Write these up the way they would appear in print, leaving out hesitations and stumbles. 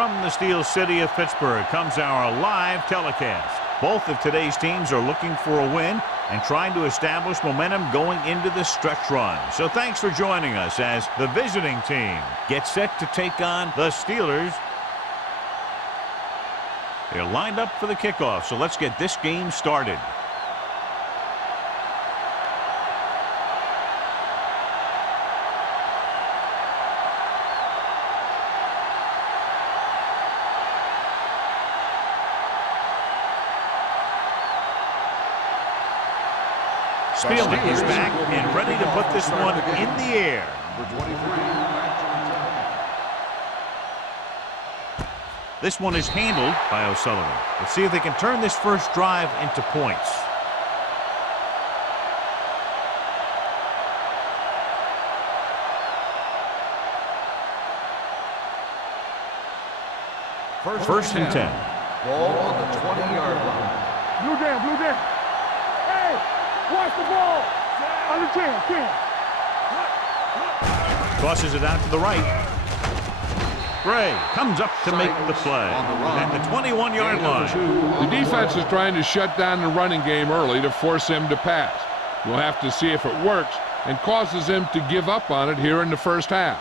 From the Steel City of Pittsburgh comes our live telecast. Both of today's teams are looking for a win and trying to establish momentum going into the stretch run. So thanks for joining us as the visiting team gets set to take on the Steelers. They're lined up for the kickoff, so let's get this game started. Spielman is back and ready to put this one in the air. This one is handled by O'Sullivan. Let's see if they can turn this first drive into points. First and 10. Ball on the 20-yard line. Blue down. Hey, watch the ball. On the 10. Tosses it out to the right. Gray comes up to make the play at the 21-yard line. The defense is trying to shut down the running game early to force him to pass. We'll have to see if it works and causes him to give up on it here in the first half.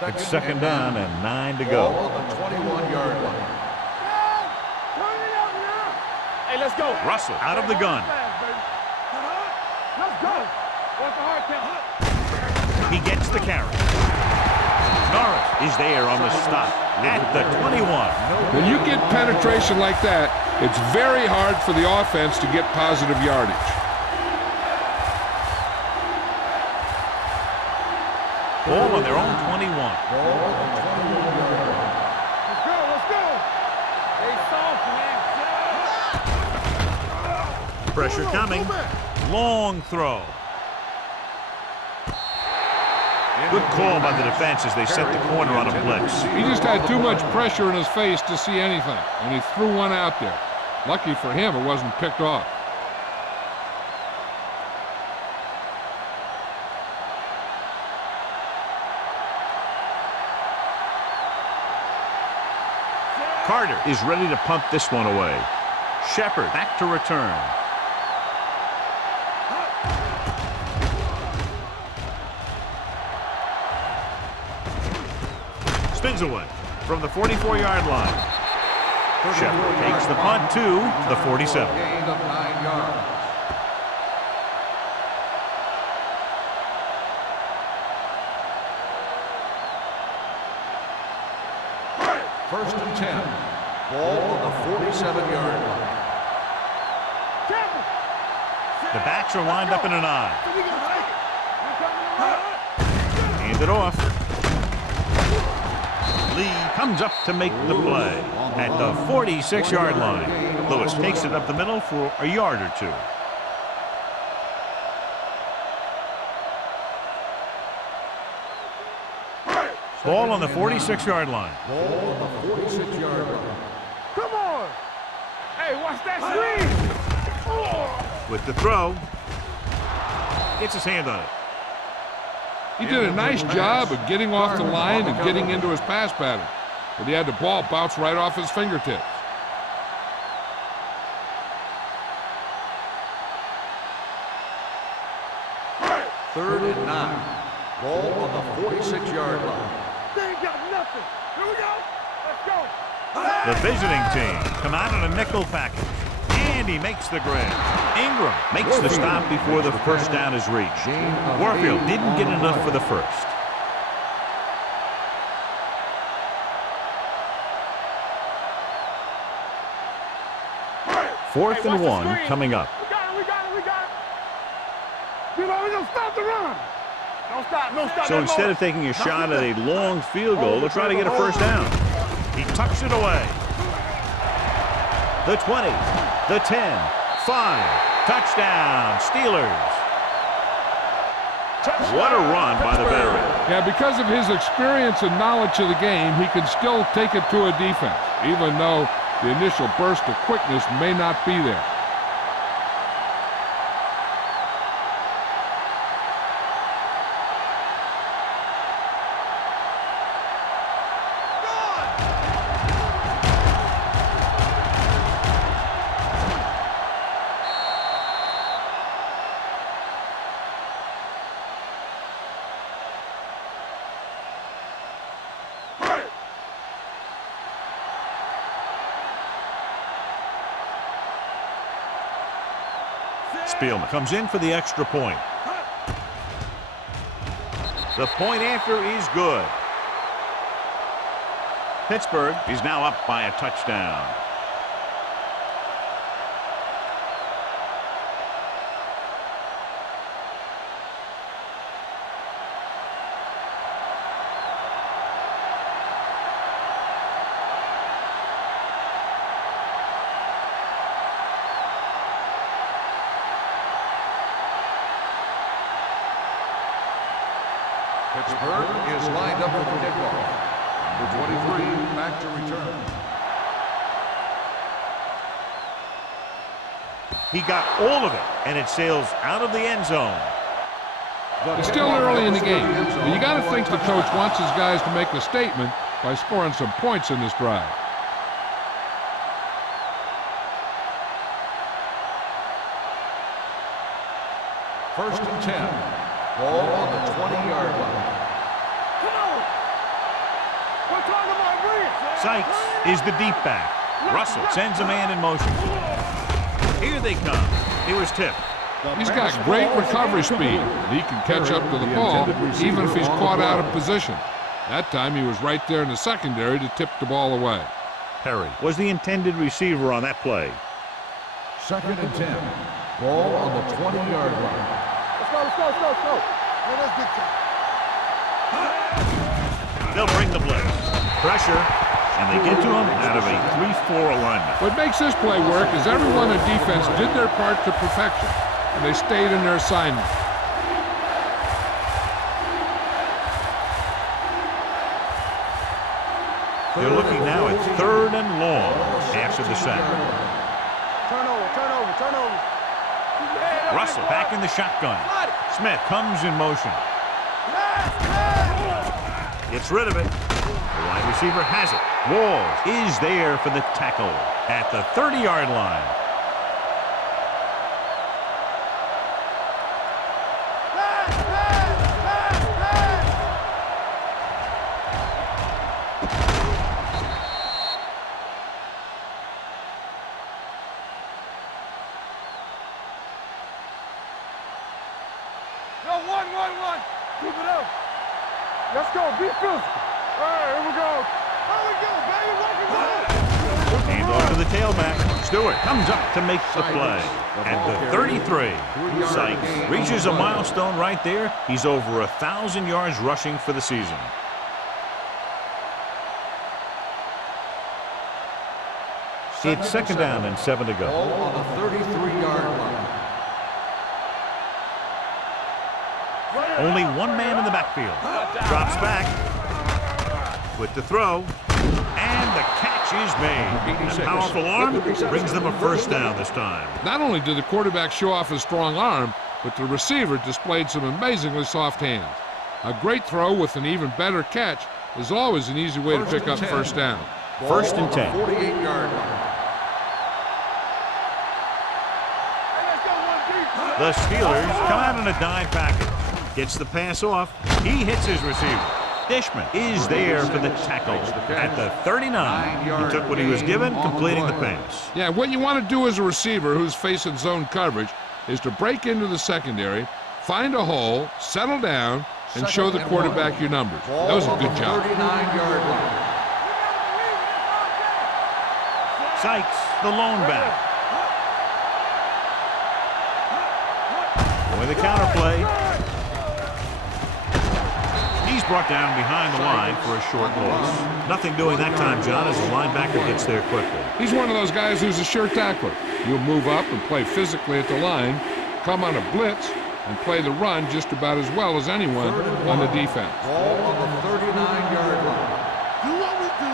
It's second down and 9 to go. Ball on the 21-yard line. Hey, let's go. Russell out of the gun. Let's go. What's the hard count? He gets the carry. Norris is there on the stop at the 21. When you get penetration like that, it's very hard for the offense to get positive yardage. Ball on their own 21. Let's go. Hey, soft, man. Pressure coming. Long throw. Good call by the defense as they set the corner on a blitz. He just had too much pressure in his face to see anything, and he threw one out there. Lucky for him, it wasn't picked off. Carter is ready to punt this one away. Shepard back to return. Spins away from the 44-yard line. Shepard takes the punt to the 47. Gain of 9 yards. First and 10. Ball on the 47-yard line. The backs are lined up in an I. Hand it off. Lee comes up to make the play at the 46-yard line. Lewis takes it up the middle for a yard or two. Ball on the 46-yard line. Ball on the 46-yard line. Come on. Hey, watch that screen. With the throw. Gets his hand on it. He did a nice job of getting off the line and getting into his pass pattern, but he had the ball bounce right off his fingertips. Third and 9. Ball on the 46-yard line. They ain't got nothing. Here we go. Let's go. The visiting team come out in a nickel package. And he makes the grab. Ingram makes the stop before the first down is reached. Warfield didn't get enough for the first. Fourth and 1 coming up. We got it. We're going to stop the run. Don't stop. So instead of taking a shot at a long field goal, they'll try to get a first down. He tucks it away. The 20, the 10, 5. Touchdown, Steelers. What a run by the veteran. Yeah, because of his experience and knowledge of the game, he can still take it to a defense, even though the initial burst of quickness may not be there. Spielman comes in for the extra point. The point after is good. Pittsburgh is now up by a touchdown. Pittsburgh is lined up for the kickoff. Number 23, back to return. He got all of it, and it sails out of the end zone. It's still early in the game, but you got to think the coach wants his guys to make a statement by scoring some points in this drive. First and 10. Ball on the 20-yard line. Come on! We're talking about Breeze! Sykes is the deep back. Russell sends a man in motion. Here they come. He was tipped. He's got great recovery speed. He can catch up to the ball even if he's caught out of position. That time he was right there in the secondary to tip the ball away. Perry was the intended receiver on that play. Second and 10. Ball on the 20-yard line. Let's go. Man, let's get to They'll bring the blitz. Pressure, and they get to him out of a 3-4 alignment. What makes this play work is everyone in defense did their part to perfection, and they stayed in their assignment. They're looking now at 3rd and long after the sack. Turnover. Russell back in the shotgun. Smith comes in motion. Gets rid of it. The wide receiver has it. Walls is there for the tackle at the 30-yard line. One. Keep it up. Let's go. Be physical. All right, here we go. Here we go, baby. Work it. Hand off to the tailback. Stewart comes up to make the play at the 33. Sykes reaches a milestone right there. He's over 1,000 yards rushing for the season. It's second down and 7 to go. Ball on the 33-yard line. Only one man in the backfield. Drops back with the throw, and the catch is made. A powerful arm brings them a first down this time. Not only did the quarterback show off his strong arm, but the receiver displayed some amazingly soft hands. A great throw with an even better catch is always an easy way to pick up first down. First and 10. 48-yard line. The Steelers come out in a dime package. Gets the pass off. He hits his receiver. Dishman is there for the tackle at the 39. He took what he was given, completing the pass. Yeah, what you want to do as a receiver who's facing zone coverage is to break into the secondary, find a hole, settle down, and show the quarterback your numbers. That was a good job. 39-yard line. Sykes, the lone back. With a counter play. He's brought down behind the line for a short loss. Nothing doing that time, John, as the linebacker gets there quickly. He's one of those guys who's a sure tackler. You'll move up and play physically at the line, come on a blitz, and play the run just about as well as anyone on the defense. Ball on the 39-yard line. Do what we do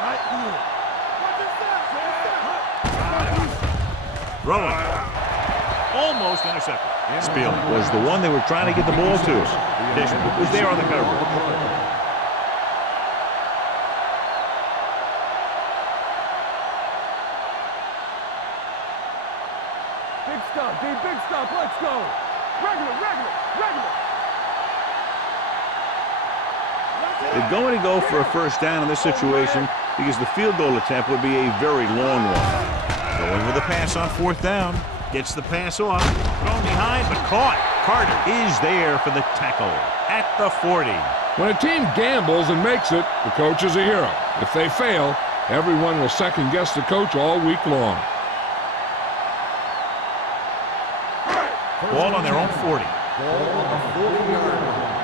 right here. Throwing. Almost intercepted. Spielman was the one they were trying to get the ball to. Dishman was there on the coverage. Big stop, D. Big stop. Let's go. Regular. They're going to go for a first down in this situation because the field goal attempt would be a very long one. Going with a pass on 4th down. Gets the pass off. Thrown behind, but caught. Carter is there for the tackle at the 40. When a team gambles and makes it, the coach is a hero. If they fail, everyone will second-guess the coach all week long. Ball on their own 40. Ball on the 40-yard line.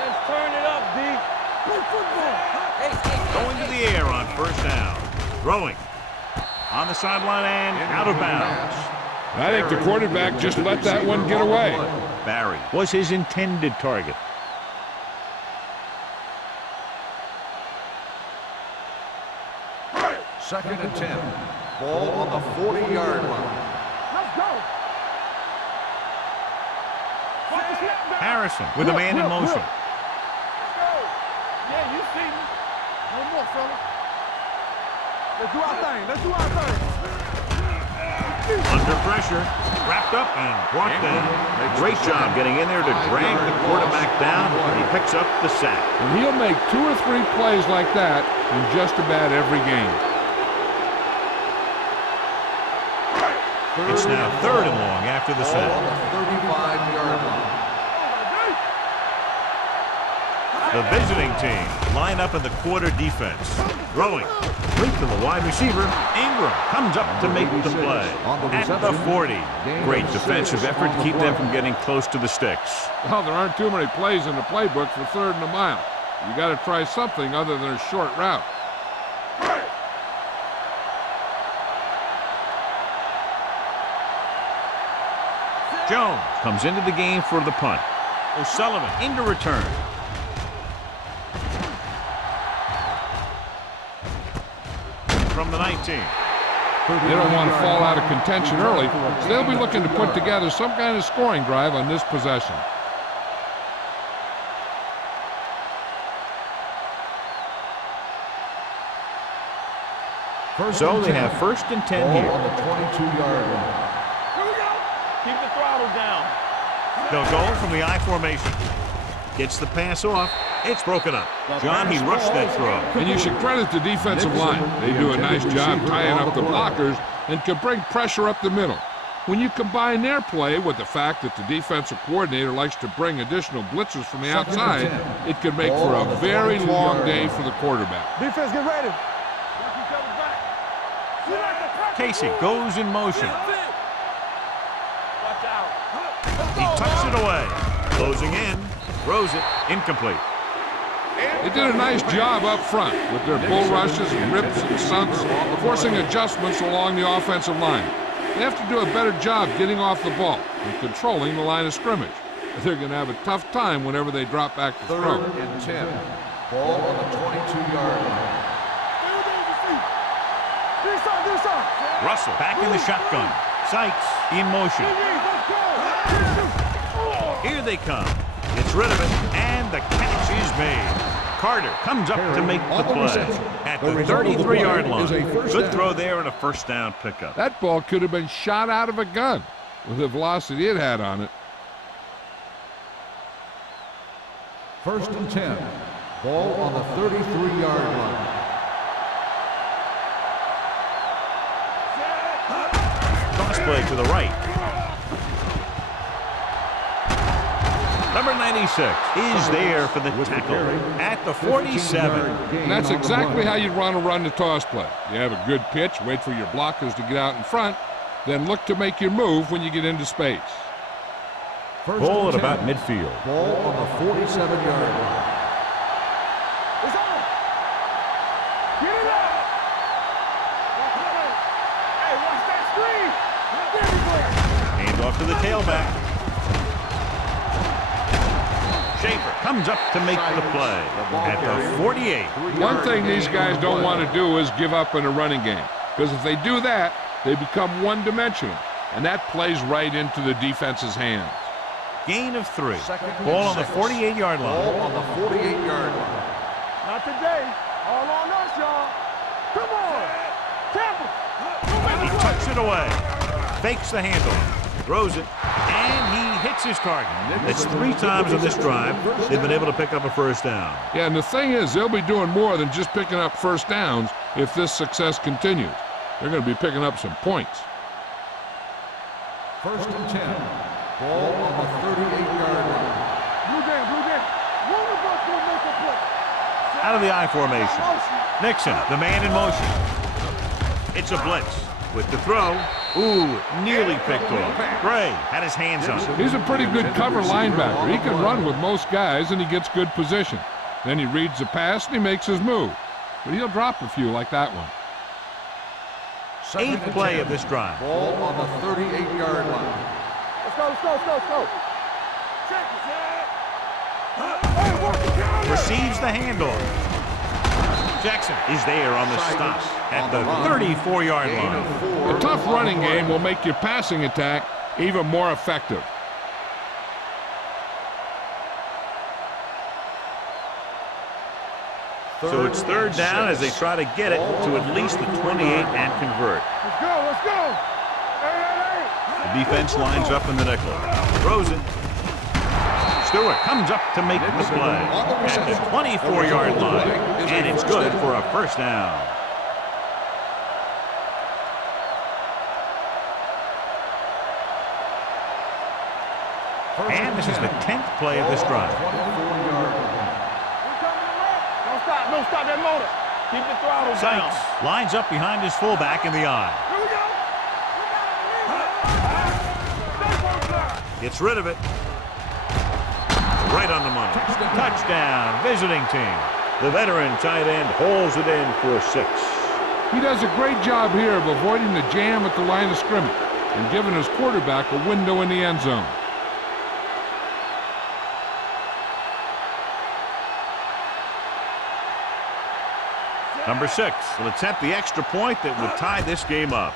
Let's turn it up, D. Play football. Going to the air on first down. Throwing. On the sideline and out of bounds. I think the quarterback just let that one get away. Barry was his intended target. Second and 10. Ball on the 40-yard line. Let's go. Harrison with a man in motion. Let's go. Yeah, you see me. No more, fella. Let's do our thing. Let's do our thing. Under pressure. Wrapped up and brought down. Great job getting in there to drag the quarterback down. He picks up the sack. And he'll make 2 or 3 plays like that in just about every game. It's now 3rd and long after the Ball sack. on the 35-yard line. The visiting team line up in the quarter defense. Throwing. Link to the wide receiver. Ingram comes up to make the play at the 40. Great defensive effort to keep them from getting close to the sticks. Well, there aren't too many plays in the playbook for 3rd and a mile. You got to try something other than a short route. Jones comes into the game for the punt. O'Sullivan into return. From the 19. They don't want to fall out of contention early, so they'll be looking to put together some kind of scoring drive on this possession. So they have 1st and 10 Ball here. on the 22-yard line. Here we go. Keep the throttle down. They'll go from the I formation. Gets the pass off. It's broken up. John, he rushed that throw. And you should credit the defensive line. They do a nice job tying up the blockers and can bring pressure up the middle. When you combine their play with the fact that the defensive coordinator likes to bring additional blitzers from the outside, it can make for a very long day for the quarterback. Defense, get ready. Casey goes in motion. Watch out. He tucks it away. Closing in. Throws it. Incomplete. They did a nice job up front with their bull rushes and rips and stunts, forcing adjustments along the offensive line. They have to do a better job getting off the ball and controlling the line of scrimmage. They're going to have a tough time whenever they drop back to throw. 3rd and 10. Ball on the 22-yard line. Russell back in the shotgun. Sykes in motion. Here they come. Gets rid of it, and the catch is made. Carter comes up to make the play at the 33-yard line. Good throw there and a 1st down pickup. That ball could have been shot out of a gun with the velocity it had on it. 1st and 10. Ball on the 33-yard line. Cross play to the right. Number 96 is there for the tackle at the 47. And that's exactly how you'd want to run the toss play. You have a good pitch, wait for your blockers to get out in front, then look to make your move when you get into space. Ball at about midfield. Ball on the 47-yard line. It's on. Get it up. Hey, watch that screen. Hand off to the tailback. Schaefer comes up to make the play at the 48. One thing these guys don't want to do is give up in a running game, because if they do that, they become one-dimensional, and that plays right into the defense's hands. Gain of 3. Ball on the 48-yard line. Ball on the 48-yard line. Not today. All on us, y'all. Come on. Tampa. He tucks it away. Fakes the handoff. Throws it. And he hits his target. That's 3 times in this drive they've been able to pick up a 1st down. Yeah, and the thing is, they'll be doing more than just picking up 1st downs if this success continues. They're going to be picking up some points. First and 10. Ball on the 38-yard line. Blue game, blue game. One of us will make a play. Out of the I formation. Nixon, the man in motion. It's a blitz with the throw. Ooh, nearly picked off. Gray had his hands on it. He's a pretty good cover linebacker. He can run with most guys, and he gets good position. Then he reads the pass, and he makes his move. But he'll drop a few like that one. Eighth play of this drive. Ball on the 38-yard line. Let's go, let's go, let's go, let's go. Check it, hey, Receives the handoff. Jackson is there on the stop at the 34-yard line. A tough running game will make your passing attack even more effective. So it's third down as they try to get it to at least the 28 and convert. Let's go, let's go. Hey. The defense lines up in the nickel. Throws it. Stewart comes up to make the play at the 24-yard line, and it's good for a first down. And this is the 10th play of this drive. Don't stop that motor. Keep the throttle down. Sykes lines up behind his fullback in the I. Here we go. Gets rid of it. Right on the money. Touchdown, visiting team. The veteran tight end holds it in for 6. He does a great job here of avoiding the jam at the line of scrimmage and giving his quarterback a window in the end zone. Number 6 will attempt the extra point that would tie this game up.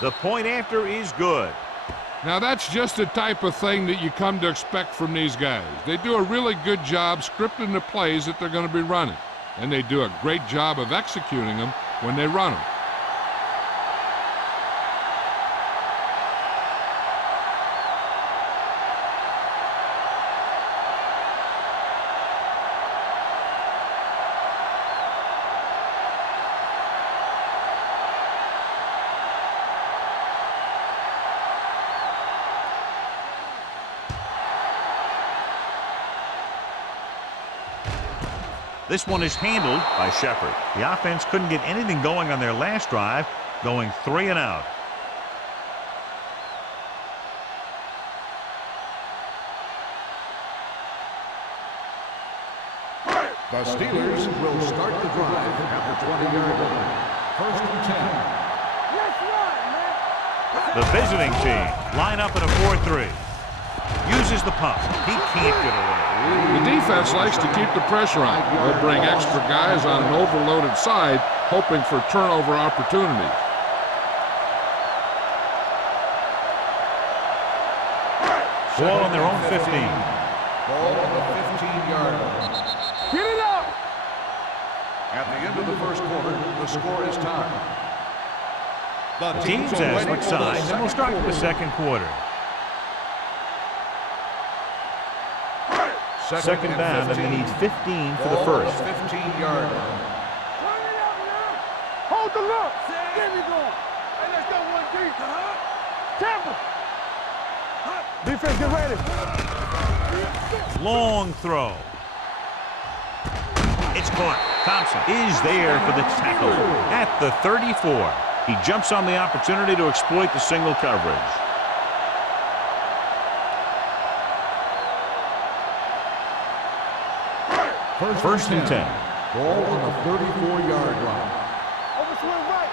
The point after is good. Now that's just the type of thing that you come to expect from these guys. They do a really good job scripting the plays that they're going to be running, and they do a great job of executing them when they run them. This one is handled by Shepard. The offense couldn't get anything going on their last drive, going 3 and out. The Steelers will start the drive at the 20-yard line. First and 10. The visiting team line up in a 4-3. Uses the pump. He can't get away. The defense likes to keep the pressure on. They'll bring extra guys on an overloaded side, hoping for turnover opportunities. Ball on their own 15. Ball on the 15-yard line. Get it up. At the end of the first quarter, the score is tied. The teams have switched sides, and we'll start with the second quarter. Second down, and they need 15 for the first. 15-yard line. Hold the look. There we go. Hey, let's go 1 deep. Tampa. Defense, get ready. Long throw. It's caught. Thompson is there for the tackle at the 34. He jumps on the opportunity to exploit the single coverage. First and 10. Ball on the 34-yard line. Over swing right.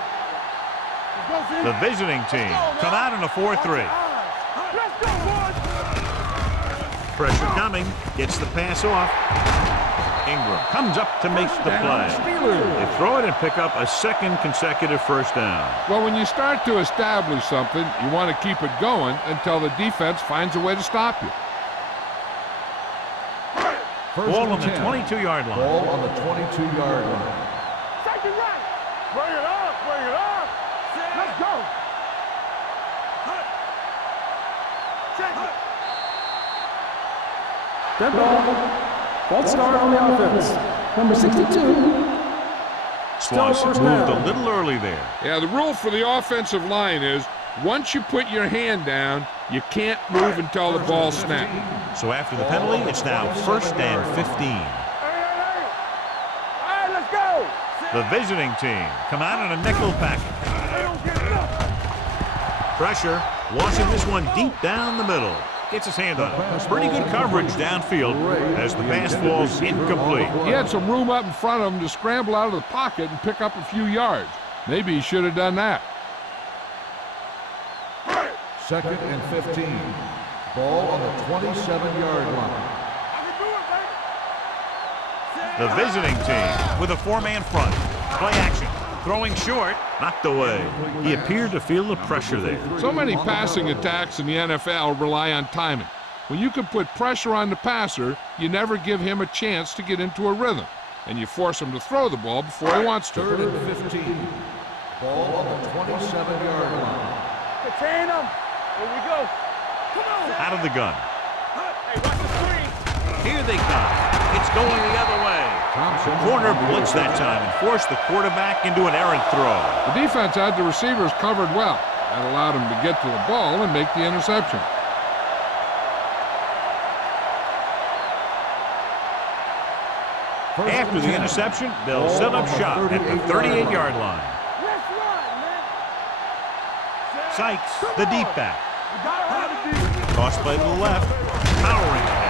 Let's go, Z. The visiting team come out in a 4-3. Let's go, boys. Pressure coming. Gets the pass off. Ingram comes up to make the play. They throw it and pick up a second consecutive first down. Well, when you start to establish something, you want to keep it going until the defense finds a way to stop you. Ball on the 22-yard line. Ball on the 22-yard line. Second right. Bring it up, bring it up. Let's go. Check it. Dead ball. False start on the offense. Number 62. Swanson moved a little early there. Yeah, the rule for the offensive line is Once you put your hand down, you can't move until the ball snapped. So after the penalty, it's now 1st and 15. Hey. All right, let's go. The visiting team come out in a nickel package. They don't get enough. Pressure, launching this one deep down the middle. Gets his hand on it. Pretty good coverage downfield as the pass falls incomplete. He had some room up in front of him to scramble out of the pocket and pick up a few yards. Maybe he should have done that. 2nd and 15. Ball on the 27-yard line. I can do it, baby. The visiting team with a 4-man front. Play action. Throwing short. Knocked away. He appeared to feel the pressure there. So many passing attacks in the NFL rely on timing. When you can put pressure on the passer, you never give him a chance to get into a rhythm, and you force him to throw the ball before he wants to. 3rd and 15. Ball on the 27-yard line. Contain them. Here we go. Come on. Out of the gun. Hey, watch the screen. Here they come. It's going the other way. Thompson. Corner blitz that time and forced the quarterback into an errant throw. The defense had the receivers covered well. That allowed him to get to the ball and make the interception. After the interception, they'll set up shop at the 38-yard line. Let's run, man. Sykes, the deep back. We gotta have the defense. Toss play to the left. Powering ahead.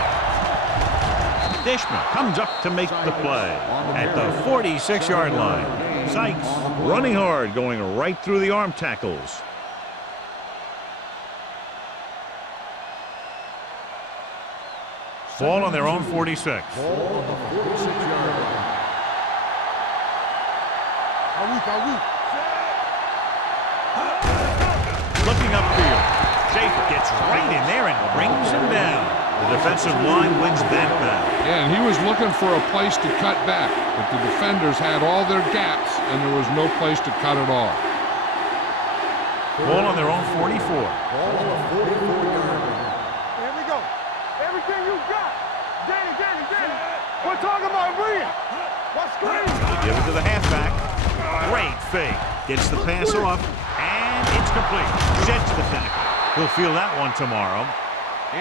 Dishman comes up to make the play at the 46-yard line. Sykes running hard, going right through the arm tackles. Ball on their own 46. Ball on the 46-yard line. Looking upfield. Schaefer gets right in there and brings him down. The defensive line wins that battle. Yeah, and he was looking for a place to cut back, but the defenders had all their gaps, and there was no place to cut at all. Ball on their own 44. Ball on the 44-yard line. Here we go. Everything you got. Danny. We're talking about Rhea. What screen? Give it to the halfback. Great fake. Gets the pass off, and it's complete. Sheds the tackle. He'll feel that one tomorrow.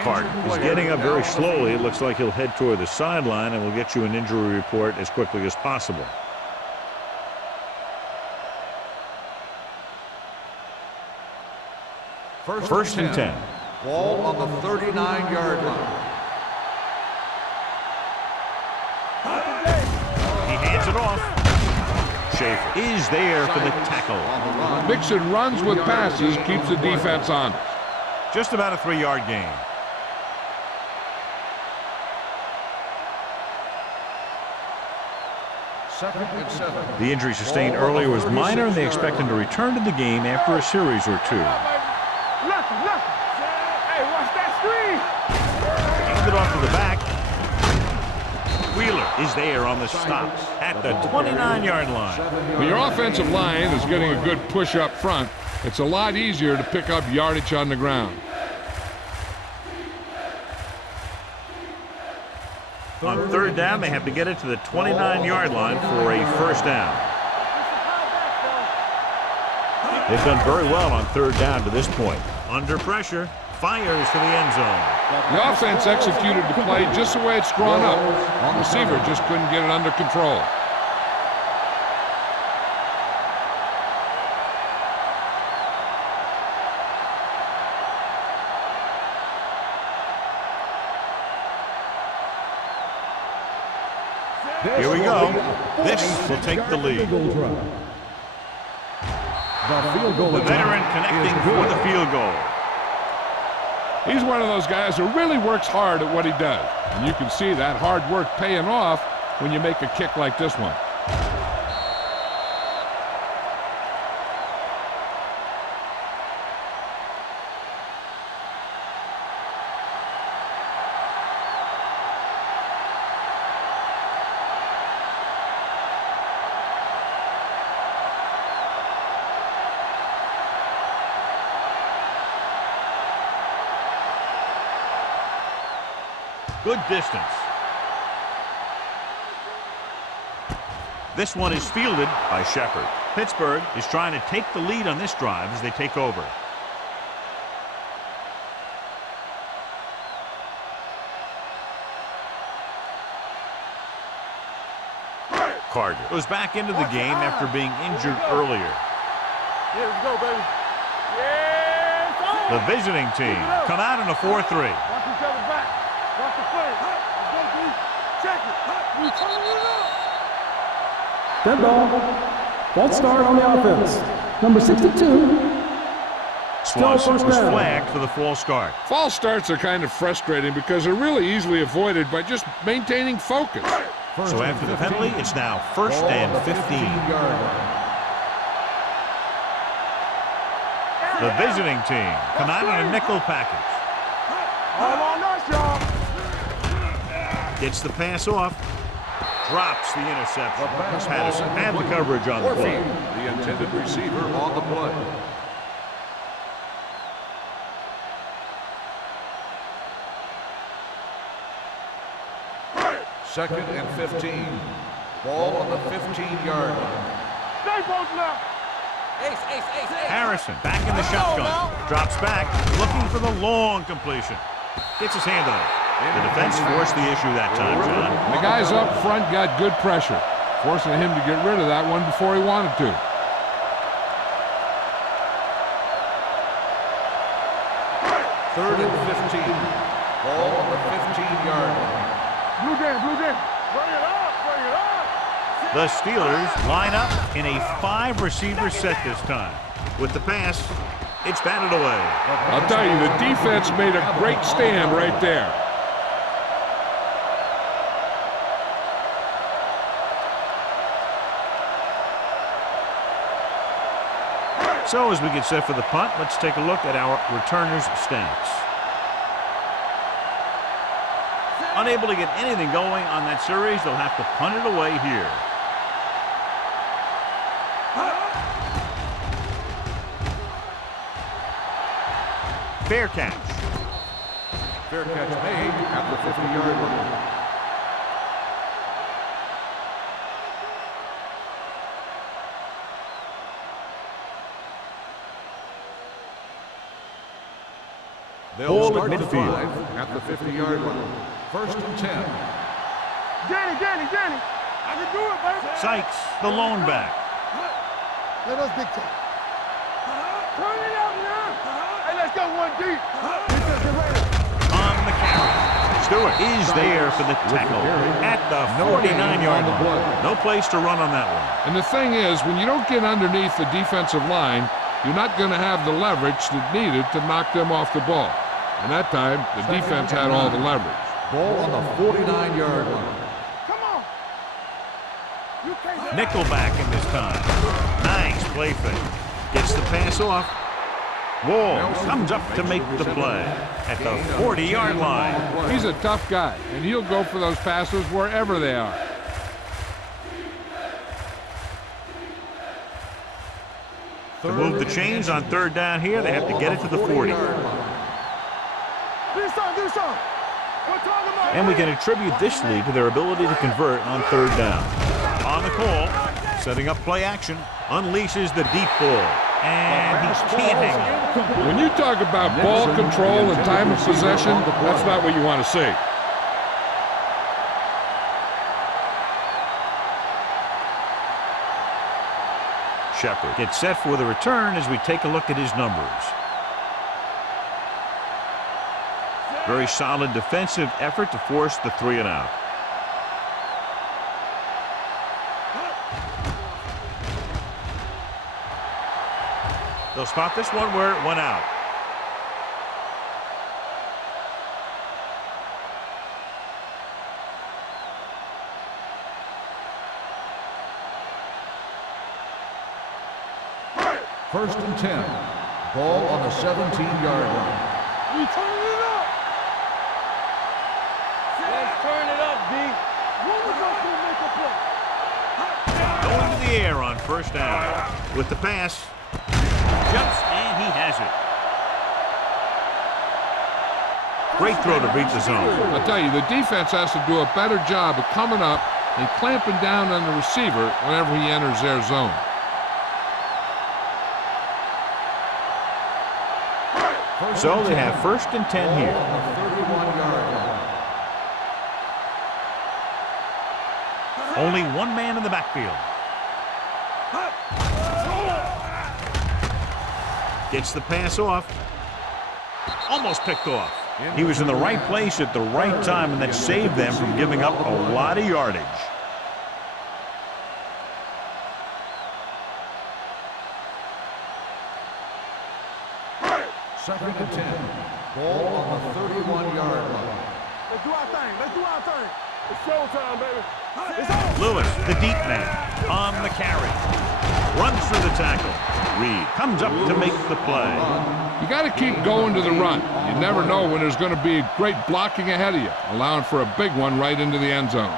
Clark is getting up very slowly. It looks like he'll head toward the sideline, and we'll get you an injury report as quickly as possible. First and 10. Ball on the 39-yard line. He hands it off. Schaefer is there for the tackle. Mixon runs with passes, keeps the defense honest. Just about a 3-yard gain. Second and 7. The injury sustained earlier was minor, and they expect him to return to the game after a series or two. Nothing. Hey, watch that screen. Hands it off to the back. Wheeler is there on the stop at the 29-yard line. When your offensive line is getting a good push up front, it's a lot easier to pick up yardage on the ground. On 3rd down, they have to get it to the 29-yard line for a first down. They've done very well on 3rd down to this point. Under pressure, fires to the end zone. The offense executed the play just the way it's drawn up. The receiver just couldn't get it under control. Here we go. This will take the lead. The veteran connecting for the field goal. He's one of those guys who really works hard at what he does. And you can see that hard work paying off when you make a kick like this one. Good distance. This one is fielded by Shepard. Pittsburgh is trying to take the lead on this drive as they take over. Carter goes back into the game after being injured earlier. Yeah, let's go, baby. Yeah, The visiting team come out in a 4-3. watch each other back. Watch the play. Let's go, D. Check it. We turning it up. Dead ball. False start on the offense. Number 62. Swanson first was down. flagged for the false start. False starts are kind of frustrating because they're really easily avoided by just maintaining focus. So after the penalty, it's now 1st and 15. The visiting team come out in a nickel package. All on us, y'all. Gets the pass off. Drops the interception. pass Patterson ball had the coverage on the play. The intended receiver on the play. Second and 15. Ball on the 15-yard line. Stay both left. Harrison back in the shotgun. Drops back, looking for the long completion. Gets his hand on it. The defense forced the issue that time, John. The guys up front got good pressure, forcing him to get rid of that one before he wanted to. Third and 15. Ball on the 15-yard line. Blue game, blue game. Bring it up, bring it up. The Steelers line up in a 5-receiver set this time. With the pass, it's batted away. I'll tell you, the defense made a great stand right there. So as we get set for the punt, let's take a look at our returners' stats. Unable to get anything going on that series, they'll have to punt it away here. Fair catch. Fair catch made at the 50-yard line. They'll start the drive at the 50-yard line. First and 10. Danny. I can do it, baby. Sykes, the lone back. Let us dictate. Turn it out now. Hey, let's go one deep. On the carry. Stewart is there for the tackle at the 49-yard line. No place to run on that one. And the thing is, when you don't get underneath the defensive line, you're not going to have the leverage that's needed to knock them off the ball. And that time, the defense had all the leverage. Ball on the 49-yard line. Come on. You can't. Nickelback in this time. Nice play fake. Gets the pass off. Wall comes up to make the play at the 40-yard line. He's a tough guy, and he'll go for those passes wherever they are. To move the chains on third down here, they have to get it to the 40. Do something. We're talking about. And we can attribute this lead to their ability to convert on third down. On the call, setting up play action, unleashes the deep ball. And he can't hang on. When you talk about ball control and time of possession, that's not what you want to see. Shepard gets set for the return as we take a look at his numbers. Very solid defensive effort to force the 3-and-out. They'll spot this one where it went out. First and 10. Ball on the 17-yard line. We turn it up. Let's turn it up, D. One of us will make a play. Going to the air on first down. With the pass. Jumps, and he has it. Great throw to beat the zone. I'll tell you, the defense has to do a better job of coming up and clamping down on the receiver whenever he enters their zone. So they have first and 10 here. Only one man in the backfield. Gets the pass off. Almost picked off. He was in the right place at the right time, and that saved them from giving up a lot of yardage. Second and 10. Ball on the 31-yard line. Let's do our thing. Let's do our thing. It's showtime, baby. It's on. Lewis, the deep man, on the carry. Runs through the tackle. Reed comes up to make the play. You got to keep going to the run. You never know when there's going to be great blocking ahead of you, allowing for a big one right into the end zone.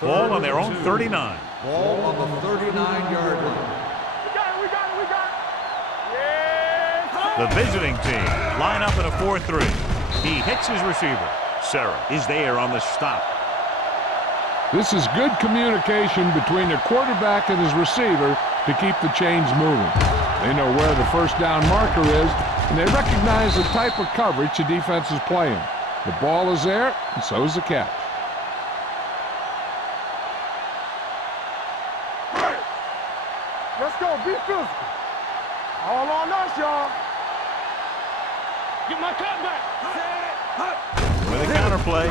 Ball on their own 39. Ball on the 39-yard line. We got it. Yes. The visiting team line up in a 4-3. He hits his receiver. Sarah is there on the stop. This is good communication between the quarterback and his receiver to keep the chains moving. They know where the first down marker is, and they recognize the type of coverage the defense is playing. The ball is there, and so is the catch. Let's go. Be physical. All on us, y'all. Get my cut back. With a counter play.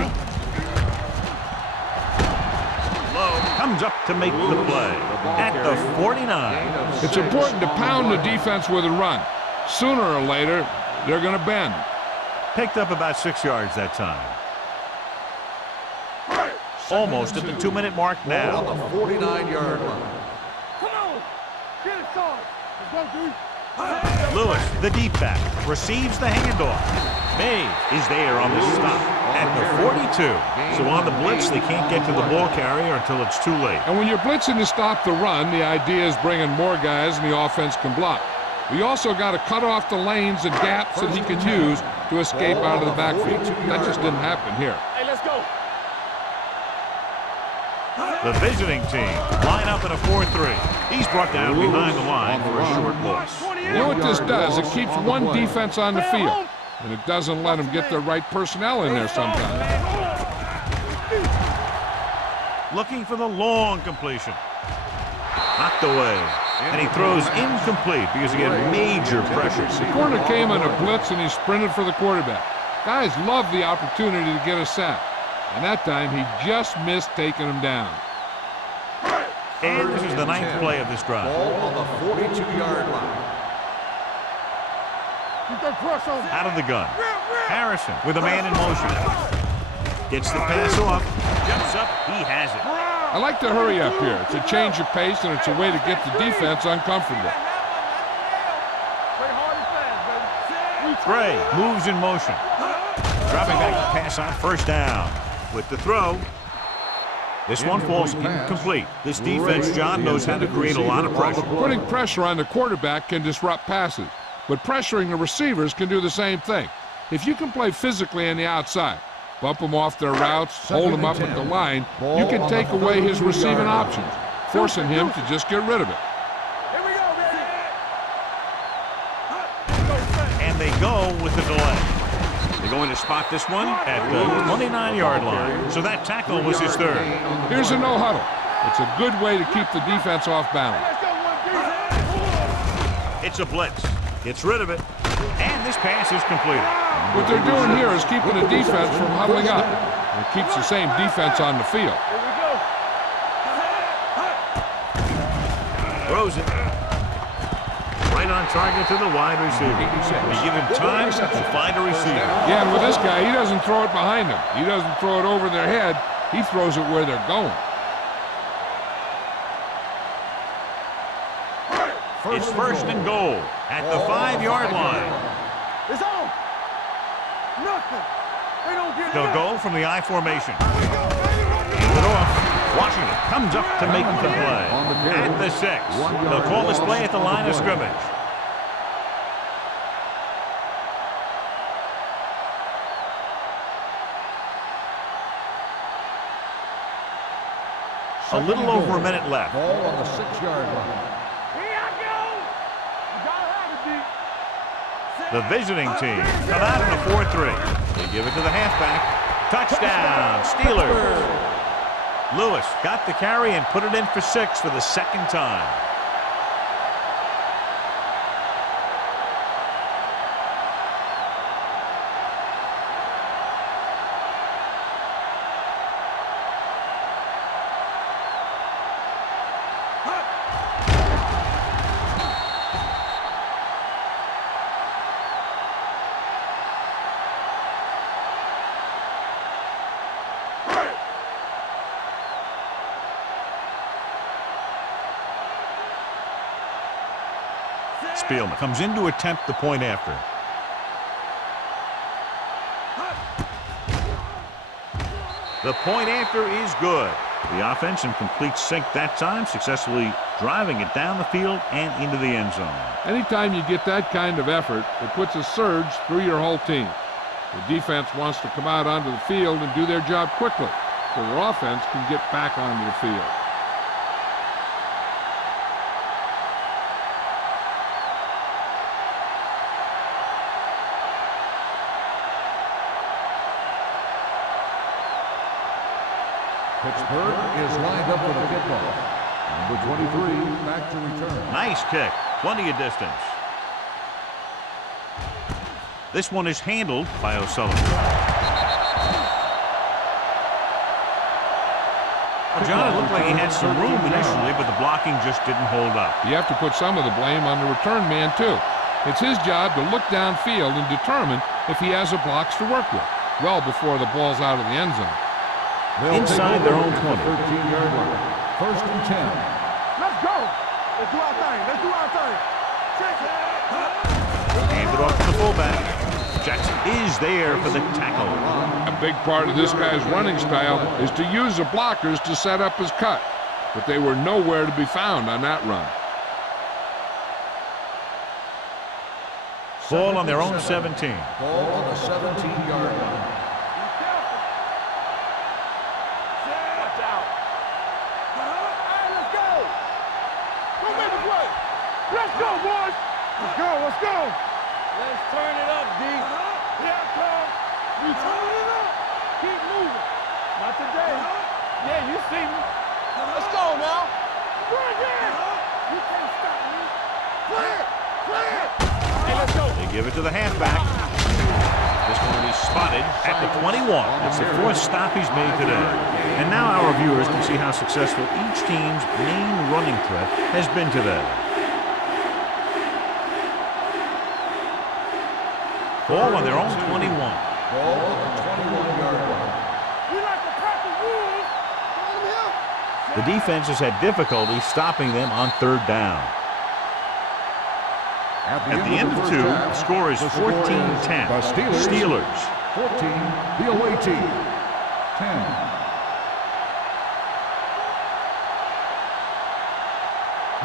Lowe comes up to make the play at the 49. It's important to pound the defense with a run. Sooner or later, they're going to bend. Picked up about 6 yards that time. Almost at the 2-minute mark On now. the 49-yard line. Come on. Get it started. Let's go, D. Lewis, the deep back, receives the handoff. May is there on the stop at the 42. So on the blitz, they can't get to the ball carrier until it's too late. And when you're blitzing to stop the run, the idea is bringing more guys and the offense can block. We also got to cut off the lanes and gaps that he can use to escape out of the backfield. That just didn't happen here. Hey, let's go. The visiting team line up in a 4-3. He's brought down behind the line for a short loss. You know what this does? It keeps one defense on the field, and it doesn't let them get the right personnel in there sometimes. Looking for the long completion. Knocked away. And he throws incomplete because he got major pressure. The corner came on a blitz, and he sprinted for the quarterback. Guys love the opportunity to get a sack. And that time, he just missed taking him down. And this is the 9th play of this drive. Ball on the 42-yard line. Keep that pressure on. Out of the gun. Harrison with a man in motion. Gets the pass off. Jumps up. He has it. I like to hurry up here. It's a change of pace, and it's a way to get the defense uncomfortable. Play hard and fast, baby. Gray moves in motion. Dropping back to pass on first down. With the throw. This one falls incomplete. This defense, John, knows how to create a lot of pressure. Putting pressure on the quarterback can disrupt passes, but pressuring the receivers can do the same thing. If you can play physically on the outside, bump them off their routes, hold them up at the line, you can take away his receiving options, forcing him to just get rid of it. Here we go, baby. And they go with the delay. They're going to spot this one at the 29-yard line. So that tackle was his third. Here's a no huddle. It's a good way to keep the defense off balance. Let's go, one, D. It's a blitz. Gets rid of it. And this pass is completed. What they're doing here is keeping the defense from huddling up. It keeps the same defense on the field. Here we go. Throws it. Right on target to the wide receiver. They give him time to find a receiver. Yeah, and with this guy, he doesn't throw it behind them. He doesn't throw it over their head. He throws it where they're going. It's first and goal at the 5-yard line. It's on. Nothing. They don't get They'll go from the I formation. Hand it off. Washington comes up to make the play at the 6. They'll call this play at the line of scrimmage. A little over a minute left. Ball on the 6-yard line. Here I go. You gotta have it, D. The visiting team come out in a 4-3. They give it to the halfback. Touchdown, Steelers. Lewis got the carry and put it in for 6 for the second time. Spielman comes in to attempt the point after. The point after is good. The offense in complete sync that time, successfully driving it down the field and into the end zone. Anytime you get that kind of effort, it puts a surge through your whole team. The defense wants to come out onto the field and do their job quickly, so their offense can get back onto the field. Pittsburgh is lined up for the kickoff. Number 23, back to return. Nice kick. Plenty of distance. This one is handled by O'Sullivan. John, it looked like he had some room initially, but the blocking just didn't hold up. You have to put some of the blame on the return man, too. It's his job to look downfield and determine if he has the blocks to work with, well before the ball's out of the end zone. Inside their own 20. 13-yard line. First and 10. Let's go. Let's do our thing. Let's do our thing. Check it. Hand it off to the fullback. Jackson is there for the tackle. A big part of this guy's running style is to use the blockers to set up his cut, but they were nowhere to be found on that run. Ball on their own 17. Ball on the 17-yard line. Let's go, boys! Let's go, let's go! Let's turn it up, D. Here I come. We turn it up. Keep moving. Not today. Yeah, you see me. Let's go now. Bring it! You can't stop me. Clear! Clear! Hey, let's go. They give it to the halfback. This one will be spotted at the 21. It's the 4th stop he's made today. And now our viewers can see how successful each team's main running threat has been today. Ball on their own 21. Ball on the 21-yard line. We like to pack the rules. The defense has had difficulty stopping them on 3rd down. At the end of 2, the score is 14-10. The Steelers. 14, the away team. 10.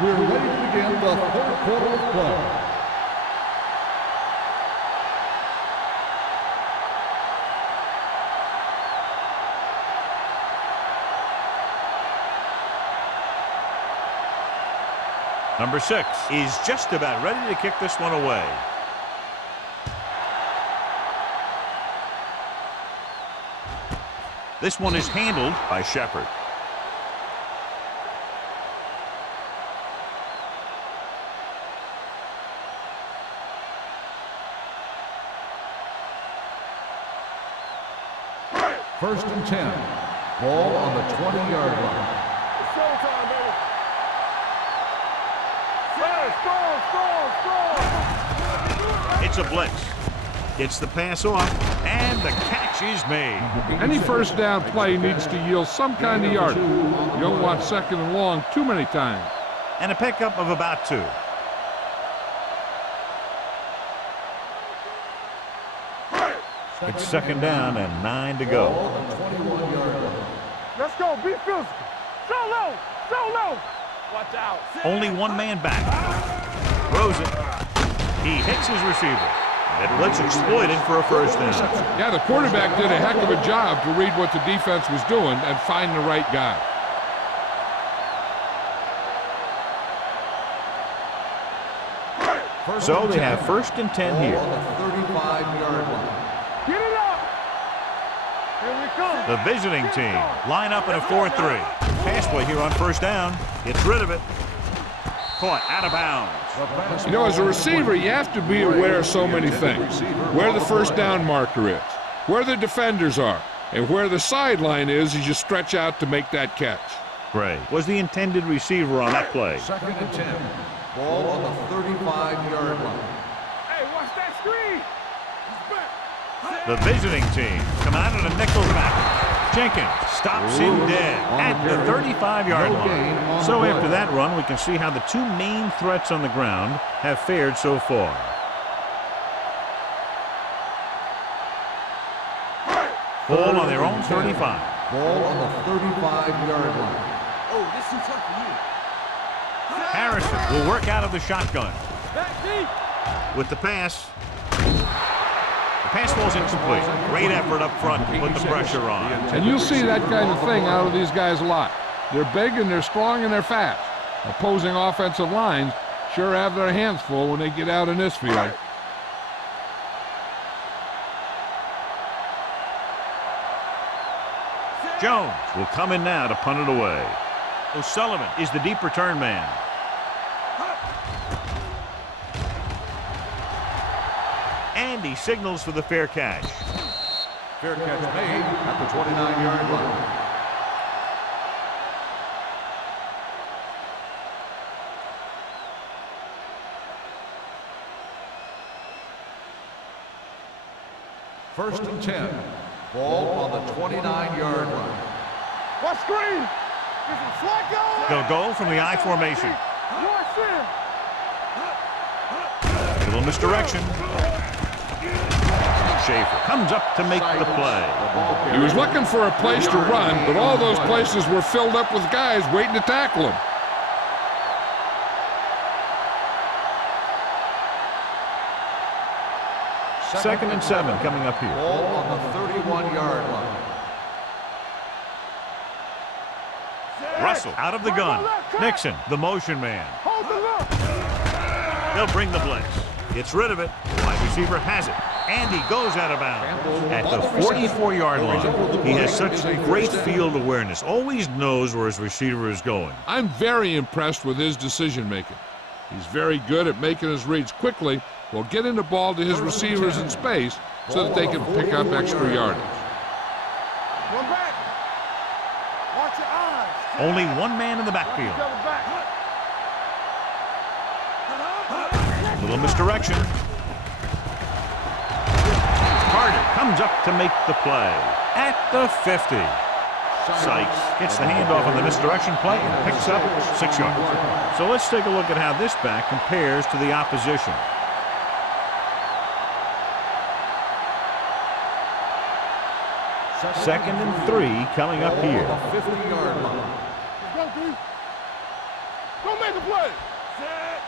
We're ready to begin the 3rd quarter of play. Number 6 is just about ready to kick this one away. This one is handled by Shepard. First and 10. Ball on the 20-yard line. It's showtime, baby. It's a blitz. Gets the pass off, and the catch is made. Any first down play needs to yield some kind of yardage. You don't want 2nd and long too many times. And a pickup of about 2. It's 2nd down and 9 to go. Let's go. Be physical. So low. So low. Watch out. Only one man back. Throws it. He hits his receiver. That blitz exploited for a first down. Yeah, the quarterback did a heck of a job to read what the defense was doing and find the right guy. So they have 1st and 10 here. On the 35-yard line. Get it up. Here we The visiting team line up in a 4-3. Pass play here on first down. Gets rid of it. Caught out of bounds. You know, as a receiver, you have to be aware of so many things. Where the first down marker is, where the defenders are, and where the sideline is as you stretch out to make that catch. Gray was the intended receiver on that play. 2nd and 10. Ball on the 35-yard line. Hey, watch that screen. The visiting team come out in a nickel back. Jenkins stops him dead at the 35-yard line. So after that run, we can see how the two main threats on the ground have fared so far. Ball on their own 35. Ball on the 35-yard line. Oh, this is tough for you. Harrison will work out of the shotgun. Back deep. With the pass. The pass falls incomplete. Great effort up front to put the pressure on. And you'll see that kind of thing out of these guys a lot. They're big and they're strong and they're fast. Opposing offensive lines sure have their hands full when they get out in this field. Jones will come in now to punt it away. O'Sullivan is the deep return man. And he signals for the fair catch. Fair catch made at the 29-yard line. First and 10. Ball on the 29-yard line. What screen? This is Flacco. They'll go from the I formation. Watch him. Little misdirection. Schaefer comes up to make the play. He was looking for a place to run, but all those places were filled up with guys waiting to tackle him. Second and 7 coming up here. Ball on the 31-yard line. Russell out of the gun. Nixon, the motion man. Hold the look. They'll bring the blitz. Gets rid of it. Wide receiver has it. And he goes out of bounds at the 44-yard line. He has such great field awareness. Always knows where his receiver is going. I'm very impressed with his decision-making. He's very good at making his reads quickly while getting the ball to his receivers in space so that they can pick up extra yardage. One back. Watch your eyes. Only one man in the backfield. Little misdirection. Carter comes up to make the play at the 50. Sykes gets the handoff on the misdirection play and picks up 6 yards. So let's take a look at how this back compares to the opposition. Second and 3 coming up here. 50-yard line. Go, D. Go make a play. Set.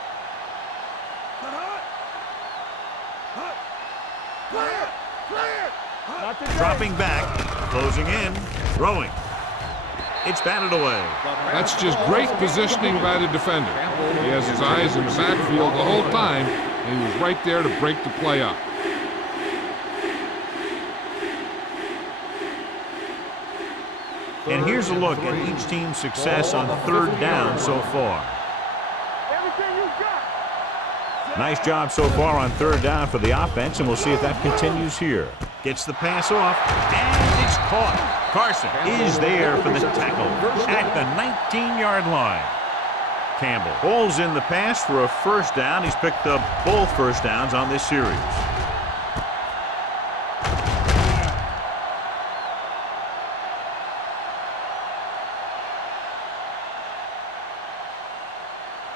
Clear. Not today. Dropping back, closing in, throwing. It's batted away. That's just great positioning by the defender. He has his eyes in the backfield the whole time, and he was right there to break the play up. And here's a look at each team's success on third down so far. Everything you got. Nice job so far on third down for the offense, and we'll see if that continues here. Gets the pass off, and it's caught. Carson is there for the tackle at the 19-yard line. Campbell holds in the pass for a first down. He's picked up both first downs on this series.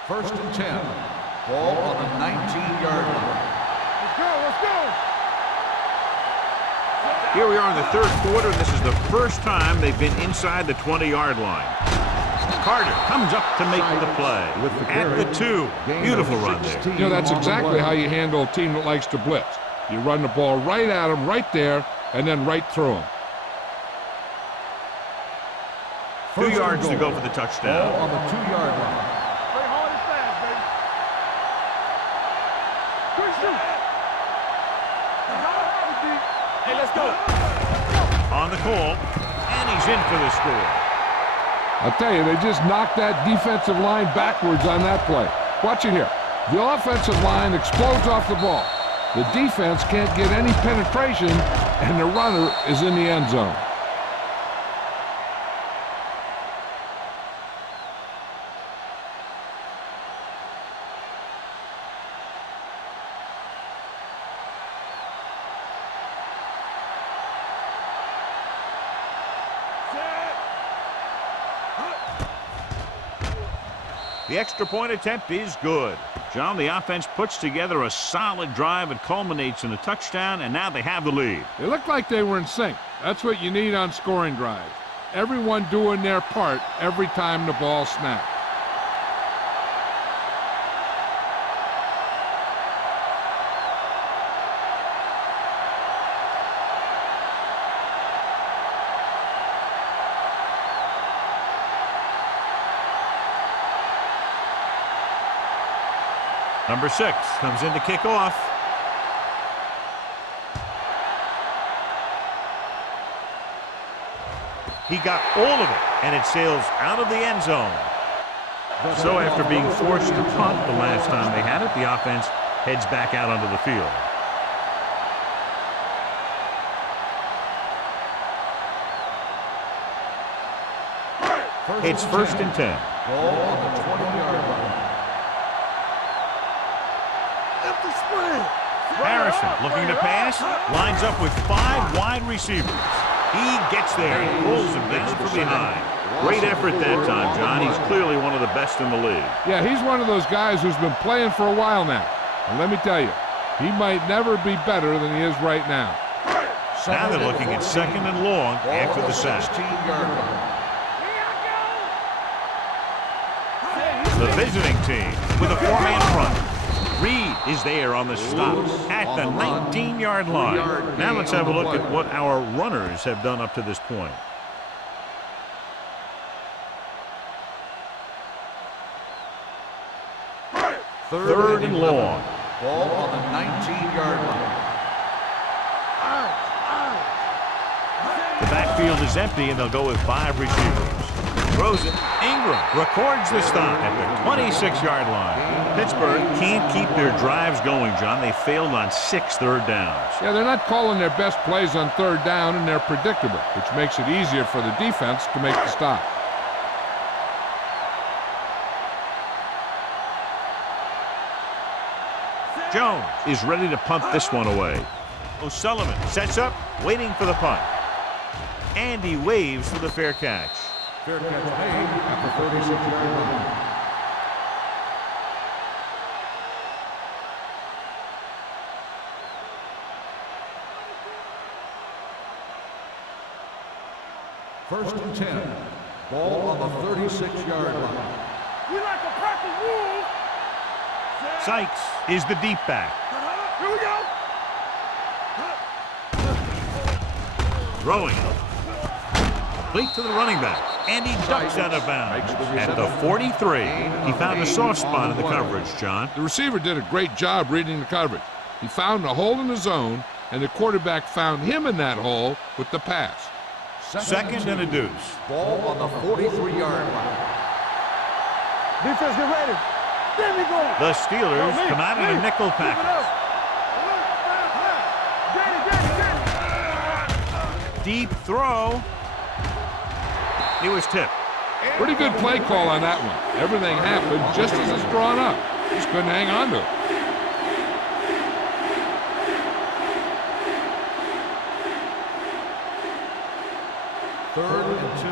First and 10. Ball on the 19-yard line. Let's go. Here we are in the third quarter, and this is the first time they've been inside the 20-yard line. Carter comes up to make the play at the 2. Beautiful run there. You know, that's exactly how you handle a team that likes to blitz. You run the ball right at them, right there, and then right through them. 2 yards to go for the touchdown. Ball on the 2-yard line. Play hard and fast, baby. Good shoot. Hey, let's go. on the call, and he's in for the score. I'll tell you, they just knocked that defensive line backwards on that play. Watch it here. The offensive line explodes off the ball. The defense can't get any penetration, and the runner is in the end zone. The extra point attempt is good. John, the offense puts together a solid drive and culminates in a touchdown, and now they have the lead. They looked like they were in sync. That's what you need on scoring drives. Everyone doing their part every time the ball snaps. Number 6 comes in to kick off. He got all of it, and it sails out of the end zone. So after being forced to punt the last time they had it, the offense heads back out onto the field. It's 1st and 10. Ball on the 20-yard line. Harrison looking to pass, lines up with 5 wide receivers. He gets there, pulls him down from behind. Great effort that time, John. He's clearly one of the best in the league. Yeah, he's one of those guys who's been playing for a while now. And let me tell you, he might never be better than he is right now. Now they're looking at 2nd and long after the sack. 16-yard line. The visiting team with a 4-man front. Reed is there on the stop at the 19-yard line. Now let's have a look at what our runners have done up to this point. Third and long. Ball on the 19-yard line. The backfield is empty, and they'll go with 5 receivers. Throws it. Ingram records the stop at the 26-yard line. Pittsburgh can't keep their drives going, John. They failed on 6 third downs. Yeah, they're not calling their best plays on 3rd down, and they're predictable, which makes it easier for the defense to make the stop. Jones is ready to punt this one away. O'Sullivan sets up, waiting for the punt. And he waves for the fair catch. Fair catch made at the 36-yard line. First and 10. Ball on the 36-yard line. We like to practice rules. Sykes is the deep back. Here we go. Throwing. Complete to the running back. And he ducks out of bounds. At the 43, he found a soft spot in the coverage, John. The receiver did a great job reading the coverage. He found a hole in the zone, and the quarterback found him in that hole with the pass. Second and a deuce. Ball on the 43-yard line. Defense, get ready. There we go. The Steelers come out in a nickel package. Deep throw. He was tipped. Pretty good play call on that one. Everything happened just as it's drawn up. Just couldn't hang on to it. Third and 2.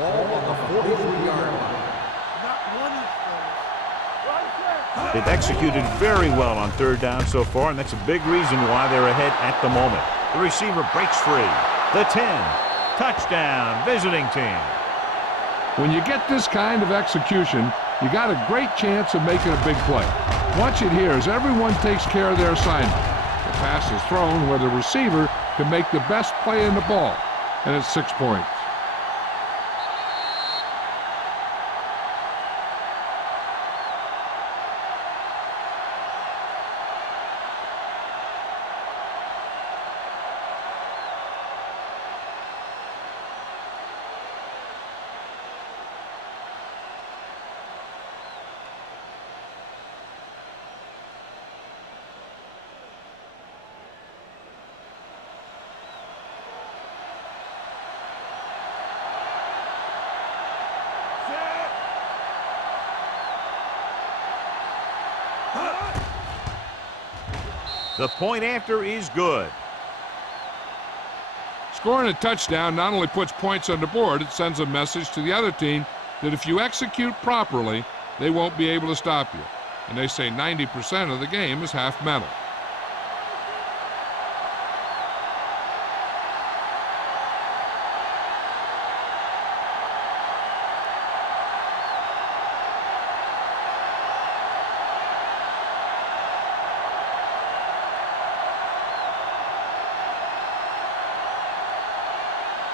Ball on the 43-yard line. They've executed very well on 3rd down so far, and that's a big reason why they're ahead at the moment. The receiver breaks free. The 10. Touchdown, visiting team. When you get this kind of execution, you got a great chance of making a big play. Watch it here as everyone takes care of their assignment. The pass is thrown where the receiver can make the best play in the ball, and it's 6 points. The point after is good. Scoring a touchdown not only puts points on the board, it sends a message to the other team that if you execute properly, they won't be able to stop you. And they say 90% of the game is half mental.